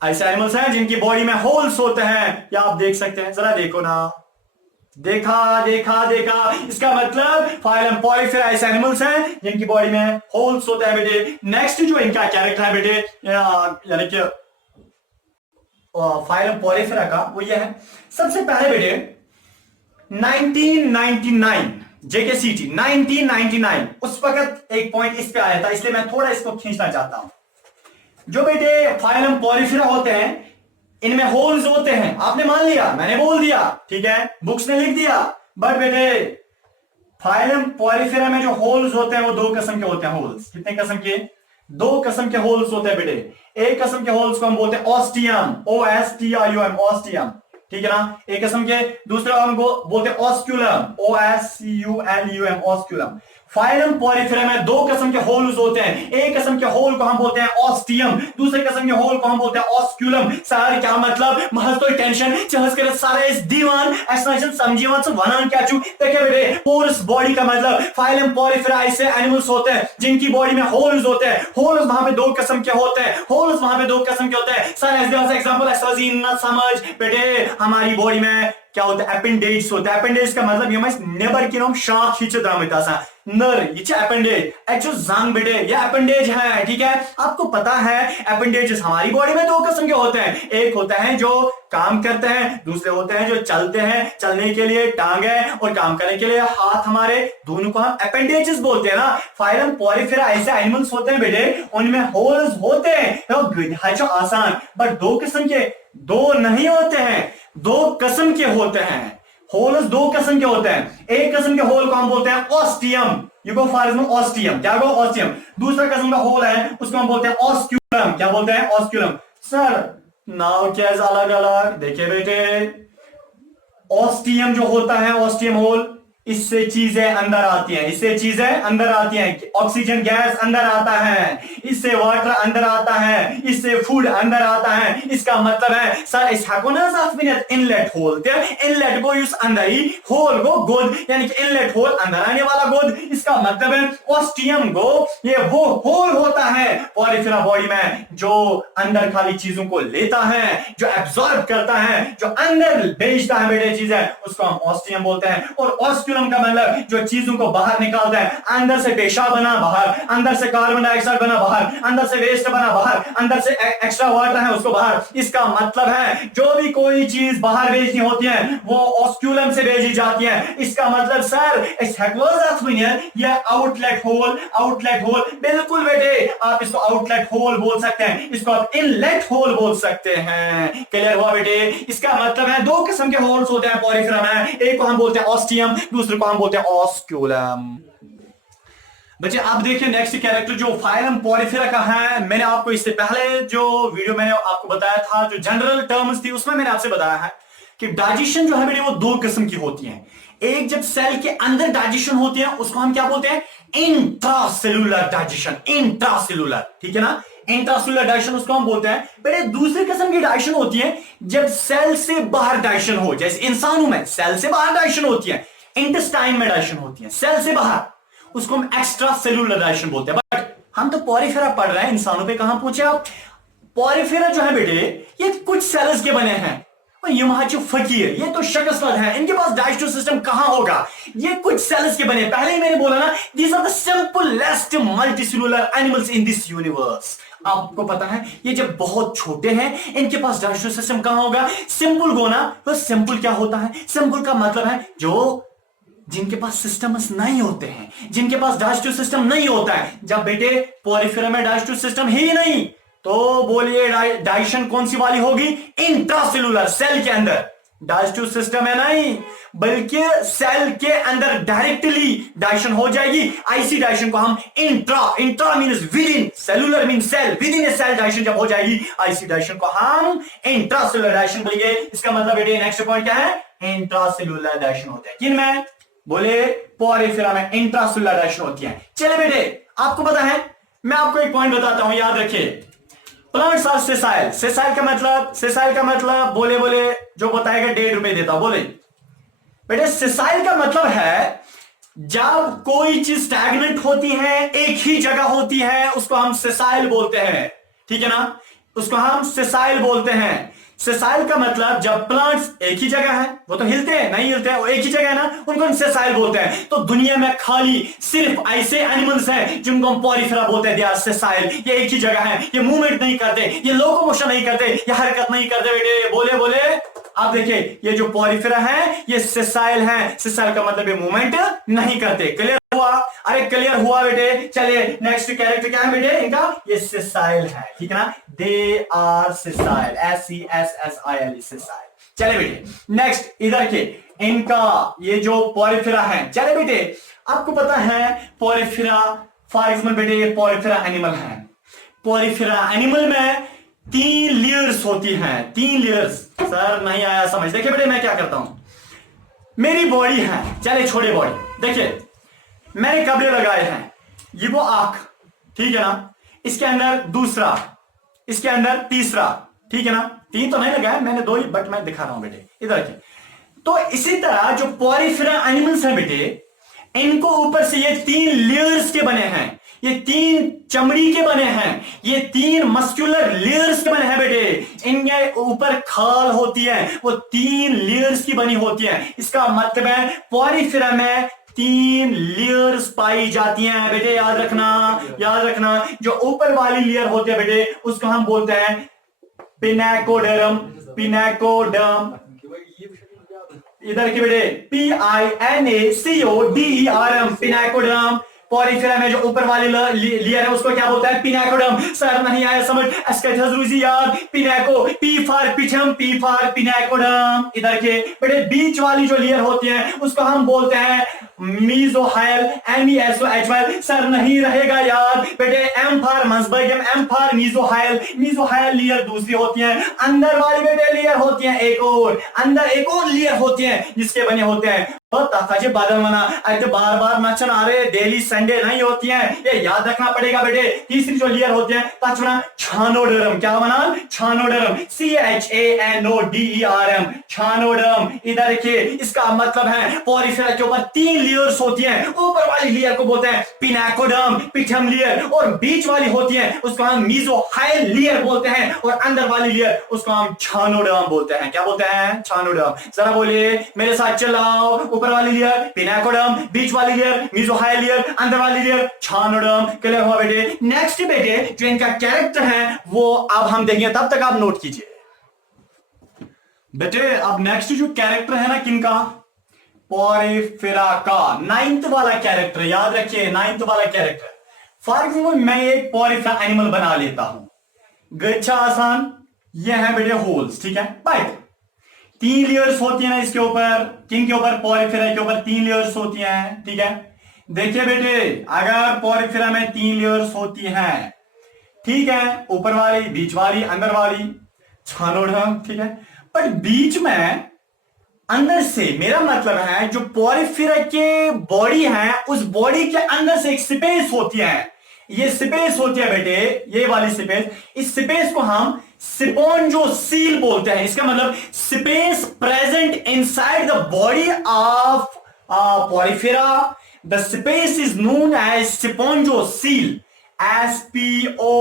ऐसे एनिमल्स हैं जिनकी बॉडी में होल्स होते हैं, या आप देख सकते हैं, जरा देखो ना, देखा देखा देखा, इसका मतलब फाइलम पॉलीफेरा ऐसे एनिमल्स हैं जिनकी बॉडी में होल्स होते हैं बेटे। नेक्स्ट जो इनका कैरेक्टर है बेटे, यानी कि फाइलम पॉलीफेरा का, वो ये है, सबसे पहले बेटे 1999 जेकेसीटी 1999 उस वक्त एक पॉइंट इस पे आया था, इसलिए मैं थोड़ा इसको खींचना चाहता हूं। जो बेटे फाइलम पॉलीफेरा होते हैं इनमें होल्स होते हैं, आपने मान लिया, मैंने बोल दिया, ठीक है, बुक्स ने लिख दिया, बट बेटे फाइलम पॉलीफेरा में जो होल्स होते हैं वो दो किस्म के होते हैं। होल्स कितने किस्म के? दो किस्म के होल्स होते हैं बेटे। एक किस्म के होल्स को हम बोलते हैं ऑस्टियम, OSTIUM, ऑस्टियम, ठीक है ना, एक किस्म के। दूसरा हम बोलते हैं osculum, OSCULUM, osculum. Phylum Porifera में दो किस्म के होल्स होते हैं, एक किस्म के होल को हम बोलते हैं ऑस्टियम, दूसरे किस्म के होल को हम बोलते हैं ऑस्क्यूलम। सारे क्या मतलब, महज तो टेंशन चहस कर सारे इस दीवान एक्सप्लेनेशन समझिए से वनान क्या चू। देखिए बेटे पोरस बॉडी का मतलब फाइलम पॉलीफेरा ऐसे एनिमल्स होते हैं जिनकी बॉडी में होल्स होते हैं। होल्स वहां पे दो किस्म के होते हैं, होल्स वहां पे दो किस्म के होते हैं। सर एग्जांपल ऐसा न समझ बेटे, हमारी बॉडी में क्या होता है, अपेंडेज होता है। अपेंडेज का मतलब ये नेबर की नोम शाख खींचे दामिता सा नर, ये अपेंडेज एक्चुअल जंग बेटे, ये अपेंडेज है, ठीक है। आपको पता है अपेंडेजेस हमारी बॉडी में दो किस्म के होते हैं, एक होता है जो काम करते हैं, दूसरे होते हैं जो चलते हैं, चलने के लिए टांगे और काम करने के लिए हाथ, हमारे दोनों को हम अपेंडेजेस बोलते हैं ना। फाइलम पॉलीफेरा ऐसे एनिमल्स होते हैं बेटे, उनमें होल्स होते हैं, तो आसान, बट दो किस्म के, दो नहीं होते हैं, दो किस्म के होते हैं। होल्स दो किस्म के होते हैं, एक किस्म के होल को हम बोलते हैं ostium, you go for example ostium, क्या गो ऑस्टियम। दूसरा किस्म का होल है उसको हम बोलते हैं ऑस्क्यूलम, क्या बोलते हैं, ऑस्क्यूलम। सर नाउ क्या अलग अलग, देखिए बेटे ऑस्टियम जो होता है, ऑस्टियम होल, इससे चीजें अंदर आती हैं, इससे चीजें अंदर आती हैं, ऑक्सीजन गैस अंदर आता है, इससे वाटर अंदर आता है, इससे फूड अंदर आता है। इसका मतलब है सर इस हैकोनस of minute inlet hole, inlet को यूज अंदर ही, होल को गोद, यानी कि इनलेट होल अंदर आने वाला गोद। इसका मतलब है ऑस्टियम को ये वो होल होता है पॉलीफेरा बॉडी में जो अंदर खाली चीजों को लेता है, जो एब्जॉर्ब करता है, जो अंदर भेजता है बेटे चीजें, उसको हम ऑस्टियम बोलते हैं। और ऑस्टियम का मतलब जो चीजों को बाहर निकालता है, अंदर से पेशाब बना बाहर, अंदर से कार्बन डाइऑक्साइड बना बाहर, अंदर से वेस्ट बना बाहर, अंदर से एक्स्ट्रा वाटर है उसको बाहर। इसका मतलब है जो भी कोई चीज बाहर भेजनी होती है वो ऑस्क्यूलम से भेजी जाती है। इसका मतलब सर इस ये आउटलेट होल, आउटलेट होल, बिल्कुल बेटे आप इसको आउटलेट होल बोल सकते हैं, इसको आप इनलेट होल बोल सकते हैं। क्लियर हुआ बेटे? इसका मतलब है दो किस्म के होल्स होते हैं पॉलीफेरा में, एक को हम बोलते हैं ऑस्टियम, दूसरे को हम बोलते हैं ऑस्क्यूलम। बच्चे आप देखिए नेक्स्ट कैरेक्टर जो फाइलम पॉलीफेरा का है, मैंने आपको इससे पहले जो वीडियो मैंने आपको बताया था, जो जनरल टर्म्स थी उसमें मैंने आपसे बताया है कि डाइजेशन जो है बेटे वो दो किस्म की होती है। एक जब सेल के अंदर डाइजेशन होती है उसको हम क्या बोलते हैं, इंट्रासेलुलर डाइजेशन, इंट्रासेलुलर, ठीक है ना, इंट्रासेलुलर डाइजेशन उसको हम बोलते हैं। बेटे दूसरी किस्म की डाइजेशन होती है जब सेल से बाहर डाइजेशन हो, जैसे इंसानों में सेल से बाहर डाइजेशन होती है, इंटेस्टाइन में डाइजेशन होती है सेल से बाहर, उसको हम एक्स्ट्रा सेलुलर डाइजेशन बोलते हैं। बट हम तो पॉलीफेरा पढ़ रहे हैं, इंसानों पे कहां पहुंचे आप। पॉलीफेरा जो है बेटे ये कुछ सेल्स के बने हैं, और ये महाचो फकीर, ये तो शकस्लद है, इनके पास डाइजेस्टिव सिस्टम कहां होगा, ये कुछ सेल्स के बने। पहले ही मैंने बोला ना, these are the simplest multicellular animals in this universe. आपको पता है ये जब बहुत छोटे हैं इनके पास डाइजेस्टिव सिस्टम कहां होगा, सिंपल गोना। तो सिंपल क्या होता है, सिंपल का मतलब है जो जिनके पास सिस्टम्स नहीं होते हैं, जिनके पास डाइजेस्टिव सिस्टम नहीं होता है। जब बेटे पॉलीफेरा में डाइजेस्टिव सिस्टम ही नहीं, तो बोलिए डाइजेशन कौन सी वाली होगी, इंट्रासेलुलर, सेल के अंदर डाइजेस्टिव सिस्टम है नहीं, बल्कि सेल के अंदर डायरेक्टली डाइजेशन हो जाएगी। ऐसी डाइजेशन को हम intra means within, cellular means cell, within a cell digestion जब हो जाएगी, ऐसी डाइजेशन को हम इंट्रासेलुलर डाइजेशन बोलेंगे। इसका मतलब बेटे नेक्स्ट पॉइंट क्या है, इंट्रासेलुलर डाइजेशन होता है। किन में, बोले पॉलीफेरा में इंट्रासेलुलर डाइजेशन होती है। चले बेटे आपको पता है, मैं आपको एक पॉइंट बताता हूं, याद रखिए। प्लांट्स आर सेसाइल, सेसाइल का मतलब बोले जो बताएगा 1.5 रुपए देता, बोले बेटे सेसाइल का मतलब है जब कोई चीज स्टैग्नेंट होती है, एक ही जगह होती है, उसको हम सेसाइल बोलते हैं, ठीक है ना। उसको हम सेसाइल बोलते हैं। सेसाइल का मतलब जब प्लांट्स एक ही जगह है, वो तो हिलते हैं नहीं हिलते हैं, वो एक ही जगह है ना, उनको हम सेसाइल बोलते हैं। तो दुनिया में खाली सिर्फ ऐसे एनिमल्स हैं जिनको हम पॉलीफेरा बोलते हैं, दे आर सेसाइल। ये एक ही जगह है, ये मूवमेंट नहीं करते, ये लोकोमोशन नहीं करते, ये हरकत नहीं करते। बेटे बोले बोले आप देखिए, ये जो पॉलीफेरा है ये सेसाइल है। सेसाइल का मतलब ये मूवमेंट नहीं करते। क्लियर हुआ? अरे क्लियर हुआ बेटे। चलिए नेक्स्ट कैरेक्टर क्या है बेटे इनका, ये सेसाइल है, ठीक है ना, they are sessile, SESSIL sessile. चले बेटे नेक्स्ट इधर के इनका ये जो पॉलीफेरा है। चले बेटे आपको पता है पॉलीफेरा फॉर एग्जाम्पल बेटे ये पॉलीफेरा एनिमल है। पॉलीफेरा एनिमल में 3 लेयर्स होती हैं, 3 लेयर्स। सर नहीं आया समझ। देखिए बेटे मैं क्या करता हूं, मेरी बॉडी है, चले छोड़े बॉडी, देखिए मैंने कपड़े लगाए हैं, ये वो आंख, ठीक है ना, इसके अंदर दूसरा, इसके अंदर तीसरा, ठीक है ना, 3 तो नहीं लगाया मैंने, 2 ही, बट मैं दिखा रहा हूं बेटे इधर के। तो इसी तरह जो पॉलीफेरा एनिमल्स हैं बेटे, इनको ऊपर से ये 3 लेयर्स के बने हैं, ये 3 चमड़ी के बने हैं, ये 3 मस्कुलर लेयर्स के बने हैं बेटे। इनके ऊपर खाल होती है, वो 3 लेयर्स की बनी होती है। इसका मतलब है पॉलीफेरा में 3 लेयर्स पाई जाती हैं बेटे। याद रखना, याद रखना। जो ऊपर वाली लेयर होती है बेटे उसको हम बोलते हैं पिनाकोडर्म, पिनाकोडर्म। इधर के बेटे PINACODERM, पिनाकोडर्म। पॉलीफेरा में जो ऊपर वाली लेयर है उसको क्या बोलता है, पिनाकोडर्म। सर नहीं आया समझ, याद, पिनाको, P फॉर पिठम, P फॉर पिनाकोडर्म। इधर के बेटे बीच वाली जो लेयर होती है उसको हम बोलते हैं मीजोहाइल, MESOHYL। सर नहीं रहेगा याद बेटे, M फॉर मस्बर्गियम, M for mesohyl. Mesohyl layer दूसरी होती है। अंदर वाली बेटे लेयर होती है एक और, अंदर एक और लेयर होती है जिसके बने होते हैं बादल मना। ऐसे बार बार नचन आ रहे, डेली संडे नहीं होती है, ये याद रखना पड़ेगा बेटे। तीसरी जो लेयर होती है पांचवा छानोडर्म। क्या बना, छानोडर्म, CHANODERM, छानोडर्म। इधर देखिए इसका मतलब है पॉलीफेरा के ऊपर 3 लेयर्स होती हैं। ऊपर वाली लेयर को बोलते हैं पिनाकोडर्म, पिठम लेयर, और बीच वाली होती है उसको हम मीजोहाइल लेयर बोलते हैं, और अंदर वाली लेयर उसको हम छानोडर्म बोलते हैं। क्या बोलते हैं, छानोडर्म। जरा बोलिए मेरे साथ चलाओ, ऊपर वाली लेयर पिनाकोडर्म, बीच वाली लेयर मीजोहाइल लेयर, अंदर वाली लेयर छानोडर्म। क्लियर हुआ बेटे। नेक्स्ट बेटे जो इनका कैरेक्टर है वो अब हम देखेंगे, तब तक आप नोट कीजिए बेटे। अब नेक्स्ट जो कैरेक्टर है ना किनका, पॉलीफेरा का 9th वाला कैरेक्टर, याद रखिए 9th वाला कैरेक्टर। फॉर एग्जाम्पल मैं एक पॉलीफेरा एनिमल बना लेता हूं, गच्छा आसान, ये है बेटे होल्स, ठीक है। बाइट 3 लेयर्स होती है ना इसके ऊपर, किन के ऊपर, पॉलीफेरा के ऊपर 3 लेयर्स होती हैं, ठीक है। देखिए बेटे अगर पॉलीफेरा में 3 लेयर्स होती हैं, ठीक है, ऊपर वाली, बीच वाली, अंदर वाली, छानोडर्म, ठीक है। बट बीच में अंदर से मेरा मतलब है जो पॉलीफेरा के बॉडी है उस बॉडी के अंदर से एक स्पेस होती है, ये स्पेस होती है बेटे, ये वाली स्पेस। इस स्पेस को हम स्पोंजोसील बोलते हैं। इसका मतलब space present inside the body of porifera, the space is known as spongocoel, SPONGOCOL,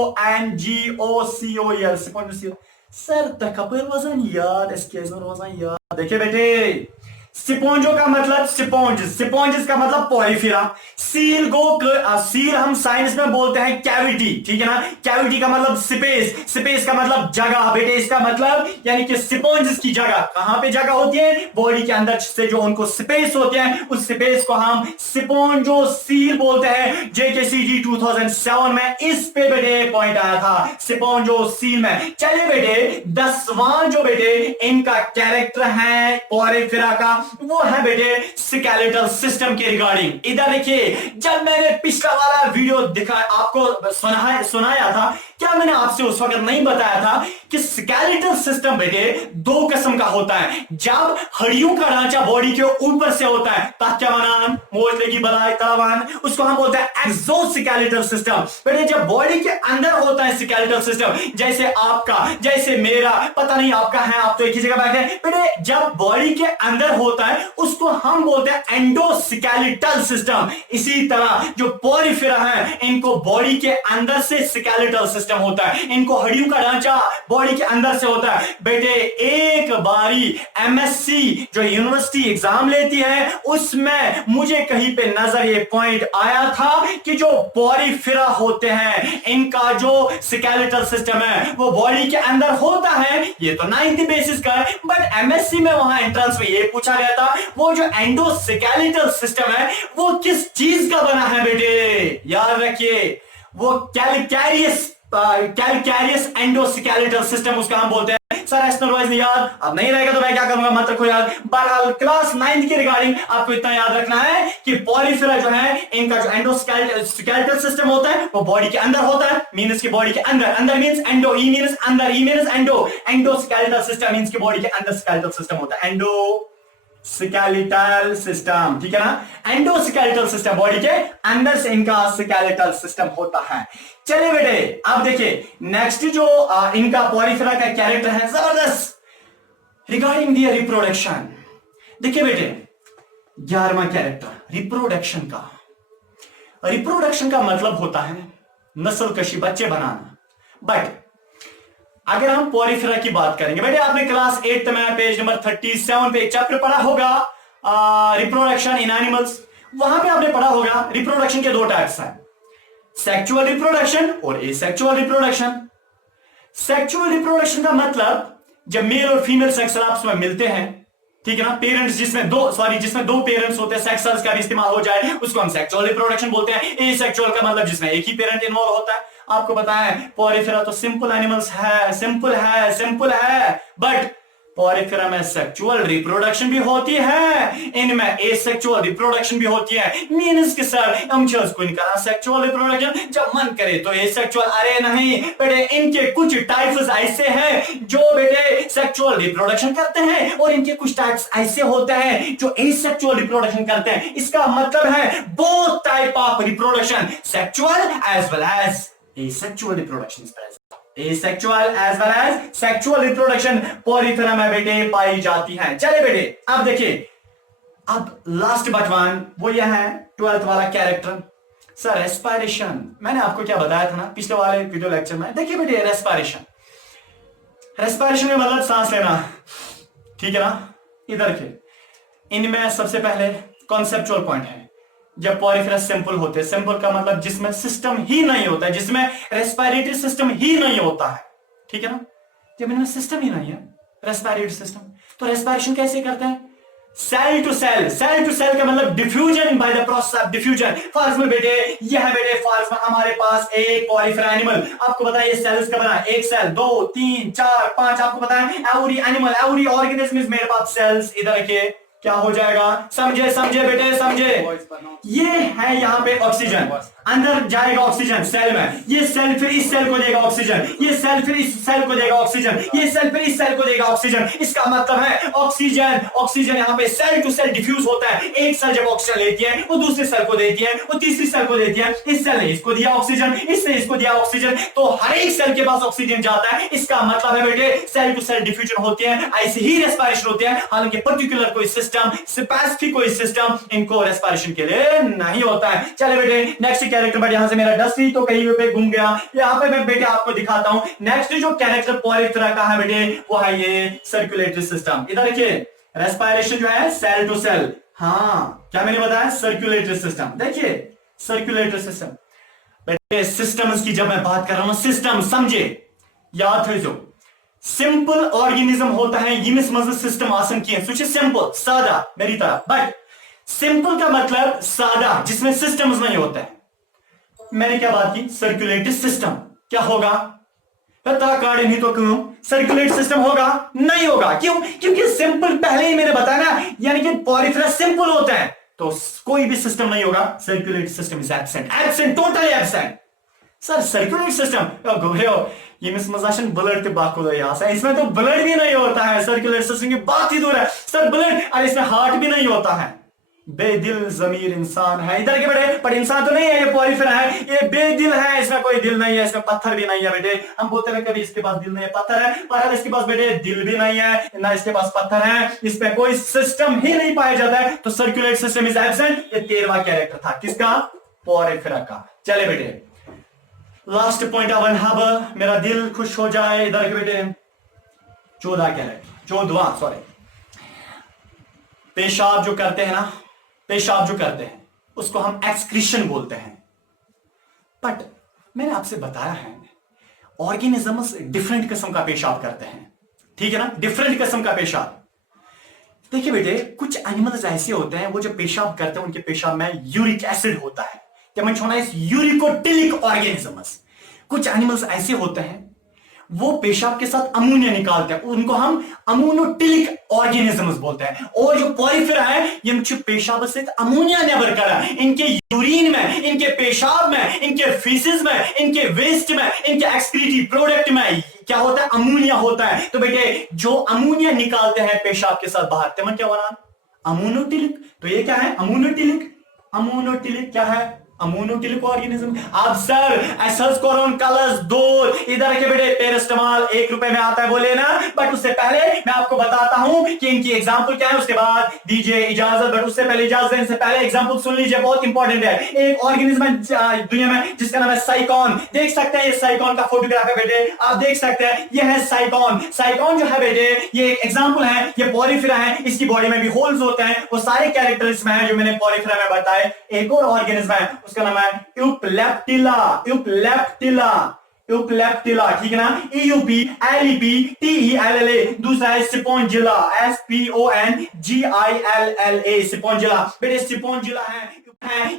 spongocoel. Sir तकबर वजन याद, इसके वजन याद। देखिए बेटे स्पोंजो का मतलब स्पोंज, स्पोंज का मतलब पॉलीफेरा। सील को सील हम साइंस में बोलते हैं कैविटी, ठीक है ना। कैविटी का मतलब स्पेस, स्पेस का मतलब जगह बेटे। इसका मतलब यानी कि स्पोंज की जगह कहां पे जगह होती है, बॉडी के अंदर से जो उनको स्पेस होते हैं उस स्पेस को हम स्पोंजो सील बोलते हैं। JKCG 2007 में इस पे बेटे पॉइंट आया था, स्पोंजो सील में। चलिए बेटे 10वां जो बेटे इनका कैरेक्टर है पॉलीफेरा का, वो है बेटे स्केलेटल सिस्टम के रिगार्डिंग। इधर देखिए जब मैंने पिछला वाला वीडियो दिखाया आपको सुनाया था, क्या मैंने आपसे उस वक्त नहीं बताया था कि स्केलेटल सिस्टम बेटे 2 किस्म का होता है। जब हड्डियों का ढांचा बॉडी के ऊपर से होता है, ताक्यावान, मोचले की बलाई, तलवान, उसको हम बोलते हैं एक्सोस्केलेटल सिस्टम। बेटे जब बॉडी के अंदर होता है स्केलेटल सिस्टम, जैसे आपका, जैसे मेरा, पता नहीं आपका है, आप तो एक ही जगह बैठे हैं बेटे, जब बॉडी के अंदर होता है उसको हम बोलते हैं एंडोस्केलेटल सिस्टम। इसी तरह जो पोरिफेरा है इनको बॉडी के अंदर से स्केलेटल सिस्टम होता है, इनको हड्डियों का ढांचा बॉडी के अंदर से होता है। बेटे एक बारी एमएससी जो यूनिवर्सिटी एग्जाम लेती है उसमें मुझे कहीं पे नजर ये पॉइंट आया था कि जो पोरिफेरा होते हैं इनका जो स्केलेटल सिस्टम है वो बॉडी के अंदर होता है। ये तो 90 बेसिस का है, बट एमएससी में वहां एंट्रेंस में ये पूछा गया था वो जो एंडोस्केलेटल सिस्टम है वो किस चीज का बना है। बेटे याद रखिए वो कैलकैरियस एंडोस्केलेटल सिस्टम उसका हम बोलते हैं। सर एस्टर वाइज नहीं याद, अब नहीं रहेगा तो मैं क्या करूंगा, मत रखो याद। बहरहाल क्लास 9 के रिगार्डिंग आपको इतना याद रखना है कि पोरिफेरा जो है इनका जो एंडोस्केलेटल सिस्टम होता है वो बॉडी के अंदर होता है, मींस की बॉडी के अंदर, अंदर मींस एंडो, ई मींस अंदर, E means endo, endoskeletal system means की बॉडी के अंदर स्केलेटल सिस्टम होता है, एंडोस्केलेटल सिस्टम, ठीक है ना। एंडोस्केलेटल सिस्टम बॉडी के अंदर से इनका स्केलेटल सिस्टम होता है। चलिए बेटे अब देखिए नेक्स्ट जो इनका पोरिफेरा का कैरेक्टर है जबरदस्त रिगार्डिंग दियर रिप्रोडक्शन। देखिए बेटे 11वां कैरेक्टर रिप्रोडक्शन का। रिप्रोडक्शन का मतलब होता है नस्ल कशी, बच्चे बनाना। बट अगर हम पोरिफेरा की बात करेंगे बेटे, आपने क्लास 8 में पेज नंबर 37 पे एक चैप्टर पढ़ा होगा रिप्रोडक्शन इन एनिमल्स। वहां पे आपने पढ़ा होगा रिप्रोडक्शन के दो टाइप्स हैं, सेक्सुअल रिप्रोडक्शन और एसेक्सुअल रिप्रोडक्शन। सेक्सुअल रिप्रोडक्शन का मतलब जब मेल और फीमेल सेक्स आपस में मिलते हैं, ठीक है ना, पेरेंट्स जिसमें दो पेरेंट्स होते हैं, सेक्स का भी इस्तेमाल हो जाए उसको हम सेक्सुअल रिप्रोडक्शन बोलते हैं। एसेक्सुअल का मतलब जिसमें एक ही पेरेंट इन्वॉल्व होता है। आपको पता है पोरिफेरा तो सिंपल एनिमल्स है, सिंपल है, बट पोरिफेरा में सेक्सुअल रिप्रोडक्शन भी होती है, इनमें एसेक्सुअल रिप्रोडक्शन भी होती है। मींस कि सर हम को नहीं करा सेक्सुअल रिप्रोडक्शन, जब मन करे तो एसेक्सुअल। अरे नहीं बेटे, इनके कुछ टाइप्स ऐसे हैं जो बेटे सेक्सुअल रिप्रोडक्शन करते हैं और इनके कुछ टाइप्स ऐसे होते हैं जो एसेक्सुअल रिप्रोडक्शन करते हैं। इसका मतलब है both type of reproduction, sexual as well as asexual reproduction is present, asexual as well as sexual reproduction Porifera में बेटे पाई जाती है। चले बेटे अब देखिए, अब लास्ट बट वन वो यह है 12th वाला कैरेक्टर सर रेस्पिरेशन। मैंने आपको क्या बताया था ना पिछले वाले वीडियो लेक्चर में। देखिए बेटे रेस्पिरेशन में मतलब सांस लेना, ठीक है ना। इधर के इनमें सबसे पहले कॉन्सेप्चुअल पॉइंट है जब पोरिफेरा सिंपल होते हैं। सिंपल का मतलब जिसमें सिस्टम ही नहीं होता है, जिसमें रेस्पिरेटरी सिस्टम ही नहीं होता है, ठीक है ना। जब इनमें सिस्टम ही नहीं है रेस्पिरेटरी सिस्टम, तो रेस्पिरेशन कैसे करते हैं, सेल टू सेल का मतलब diffusion by the process of diffusion. For example बेटे यह है बेटे फॉर एग्जांपल हमारे पास एक पोरिफेरा एनिमल, आपको पता है ये सेल्स का बना, एक सेल, 2 3 4 5, आपको पता है every animal every organism is made up of cells. इधर के क्या हो जाएगा, समझे बेटे समझे। ये है यहाँ पे ऑक्सीजन, अंदर जाएगा ऑक्सीजन सेल में, ये सेल फिर इस सेल को देगा ऑक्सीजन, ये सेल फिर इस सेल को देगा ऑक्सीजन, ये सेल फिर इस सेल को देगा ऑक्सीजन। इसका मतलब है ऑक्सीजन यहाँ पे सेल टू सेल डिफ्यूज होता है। एक सेल जब ऑक्सीजन लेती है वो दूसरी सेल को देती है, वो तीसरी सेल को देती है, इस सेल ने इसको दिया ऑक्सीजन, इसने इसको दिया ऑक्सीजन, तो हर एक सेल के पास ऑक्सीजन जाता है। इसका मतलब है बेटे सेल टू सेल डिफ्यूजन होती है, ऐसे ही रेस्पिरेशन होती है। हालांकि पर्टिकुलर कोई सिस्टम, स्पेसिफिक कोई सिस्टम इनको रेस्पिरेशन के लिए नहीं होता है। चले बेटे नेक्स्ट कैरेक्टर, बट यहां से मेरा डस्टी तो कहीं पे घूम गया, यहां पे मैं बेटे आपको दिखाता हूं। नेक्स्ट जो कैरेक्टर पोरिफेरा का है बेटे वो है ये सर्कुलेटरी सिस्टम। इधर देखिए रेस्पिरेशन जो है सेल टू सेल, हाँ क्या मैंने बताया सर्कुलेटरी सिस्टम। देखिए सर्कुलेटरी सिस्टम बेटे, सिस्टम्स की जब मैं बात कर रहा हूं सिस्टम समझे, याद है जो सिंपल ऑर्गेनिज्म होता है यिमिस मज सिस्टम आसन किए सुचे सिंपल सादा मेरी तरह, बट सिंपल का मतलब सादा जिसमें सिस्टम्स नहीं होता है। मैंने क्या बात की सर्कुलेटरी सिस्टम, क्या होगा नहीं तो क्यों सर्कुलेट सिस्टम होगा, नहीं होगा। क्यों, क्योंकि सिंपल पहले ही मैंने बताया ना, यानी कि पोरिफेरा सिंपल होता है तो कोई भी सिस्टम नहीं होगा। Circulate system is absent totally absent. Sir circulate system ये मिसमजाशन ब्लड के बात को इसमें तो ब्लड भी नहीं होता है, सर्कुलेट सिस्टम की बात ही दूर है। सर ब्लड और इसमें हार्ट भी नहीं होता है, बेदिल जमीर इंसान है। इधर के बेटे, पर इंसान तो नहीं है, ये पॉलीफेरा है, ये बेदिल है, इसमें कोई दिल नहीं है, इसमें पत्थर भी नहीं है बेटे। हम बोलते हैं कभी इसके पास दिल नहीं है, पत्थर है, पर इसके पास बेटे दिल भी नहीं है ना इसके पास पत्थर है, इसमें कोई सिस्टम ही नहीं पाया जाता है, तो सर्कुलेट सिस्टम इज एब्सेंट। ये 13वां कैरेक्टर था किसका? पॉलीफेरा का। चले बेटे लास्ट पॉइंट ऑफ हब, मेरा दिल खुश हो जाए। इधर के बेटे 14 कैरेक्टर, 14वां सॉरी। पेशाब जो करते हैं ना, पेशाब जो करते हैं उसको हम एक्सक्रीशन बोलते हैं। बट मैंने आपसे बताया है ऑर्गेनिजम्स डिफरेंट किस्म का पेशाब करते हैं, ठीक है ना, डिफरेंट किस्म का पेशाब। देखिए बेटे कुछ एनिमल्स ऐसे होते हैं वो जो पेशाब करते हैं उनके पेशाब में यूरिक एसिड होता है, क्या मैं छोड़ा इस यूरिकोटिलिक ऑर्गेनिजम्स। कुछ एनिमल्स ऐसे होते हैं वो पेशाब के साथ अमोनिया निकालते हैं, उनको हम अमोनोटिलिक ऑर्गेनिजम्स बोलते हैं। और जो पॉलीफेरा है ये पेशाब से अमोनिया नेवर करा, इनके यूरिन में, इनके पेशाब में, इनके फीसिस में, इनके वेस्ट में, इनके एक्सक्रीटिव प्रोडक्ट में क्या होता है? अमोनिया होता है। तो बेटे जो अमोनिया निकालते हैं पेशाब के साथ बाहर, तेमन क्या बना? अमोनोटिलिक। तो ये क्या है? अमोनोटिलिक। अमोनोटिलिक क्या है? अमोनोटिलिक ऑर्गेनिज्म। अब सर एसल्सकोरोन कलर्स दो, इधर के बेटे पेरास्टामोल 1 रुपए में आता है बोले ना, बट उससे पहले मैं आपको बताता हूं कि इनकी एग्जांपल क्या है, उसके बाद दीजिए इजाजत। बट उससे पहले इजाजत देने से पहले एग्जांपल सुन लीजिए, बहुत इंपॉर्टेंट है। एक ऑर्गेनिज्म है दुनिया में जिसका नाम है साइकॉन। देख सकते हैं ये साइकॉन का फोटोग्राफ है बेटे, आप देख सकते हैं ये है साइकॉन। साइकॉन जो है बेटे ये एक एग्जांपल है, ये पॉलीफेरा है, इसकी बॉडी में भी होल्स होते हैं, वो सारे कैरेक्टर्स में है जो मैंने पॉलीफेरा में बताए। एक और ऑर्गेनिज्म है उसका नाम है यूपलेप्टिला। यूपलेप्टिला, यूपलेप्टिला, ठीक है ना, EUPLEPTELLA। दूसरा है स्पोंजिला, SPONGILLA, स्पोंजिला। बेटे स्पोंजिला है,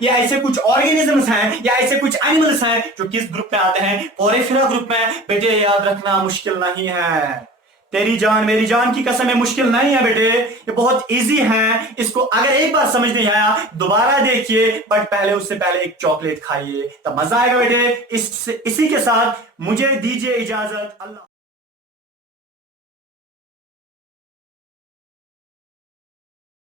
ये ऐसे कुछ ऑर्गेनिजम्स हैं या ऐसे कुछ एनिमल्स हैं जो किस ग्रुप में आते हैं? पॉलीफेरा ग्रुप में। बेटे याद रखना मुश्किल नहीं है, तेरी जान मेरी जान की कसम है, मुश्किल नहीं है बेटे, ये बहुत इजी है। इसको अगर एक बार समझ नहीं आया दोबारा देखिए, बट पहले उससे पहले एक चॉकलेट खाइए तब मजा आएगा बेटे। इसी के साथ मुझे दीजिए इजाजत। अल्लाह।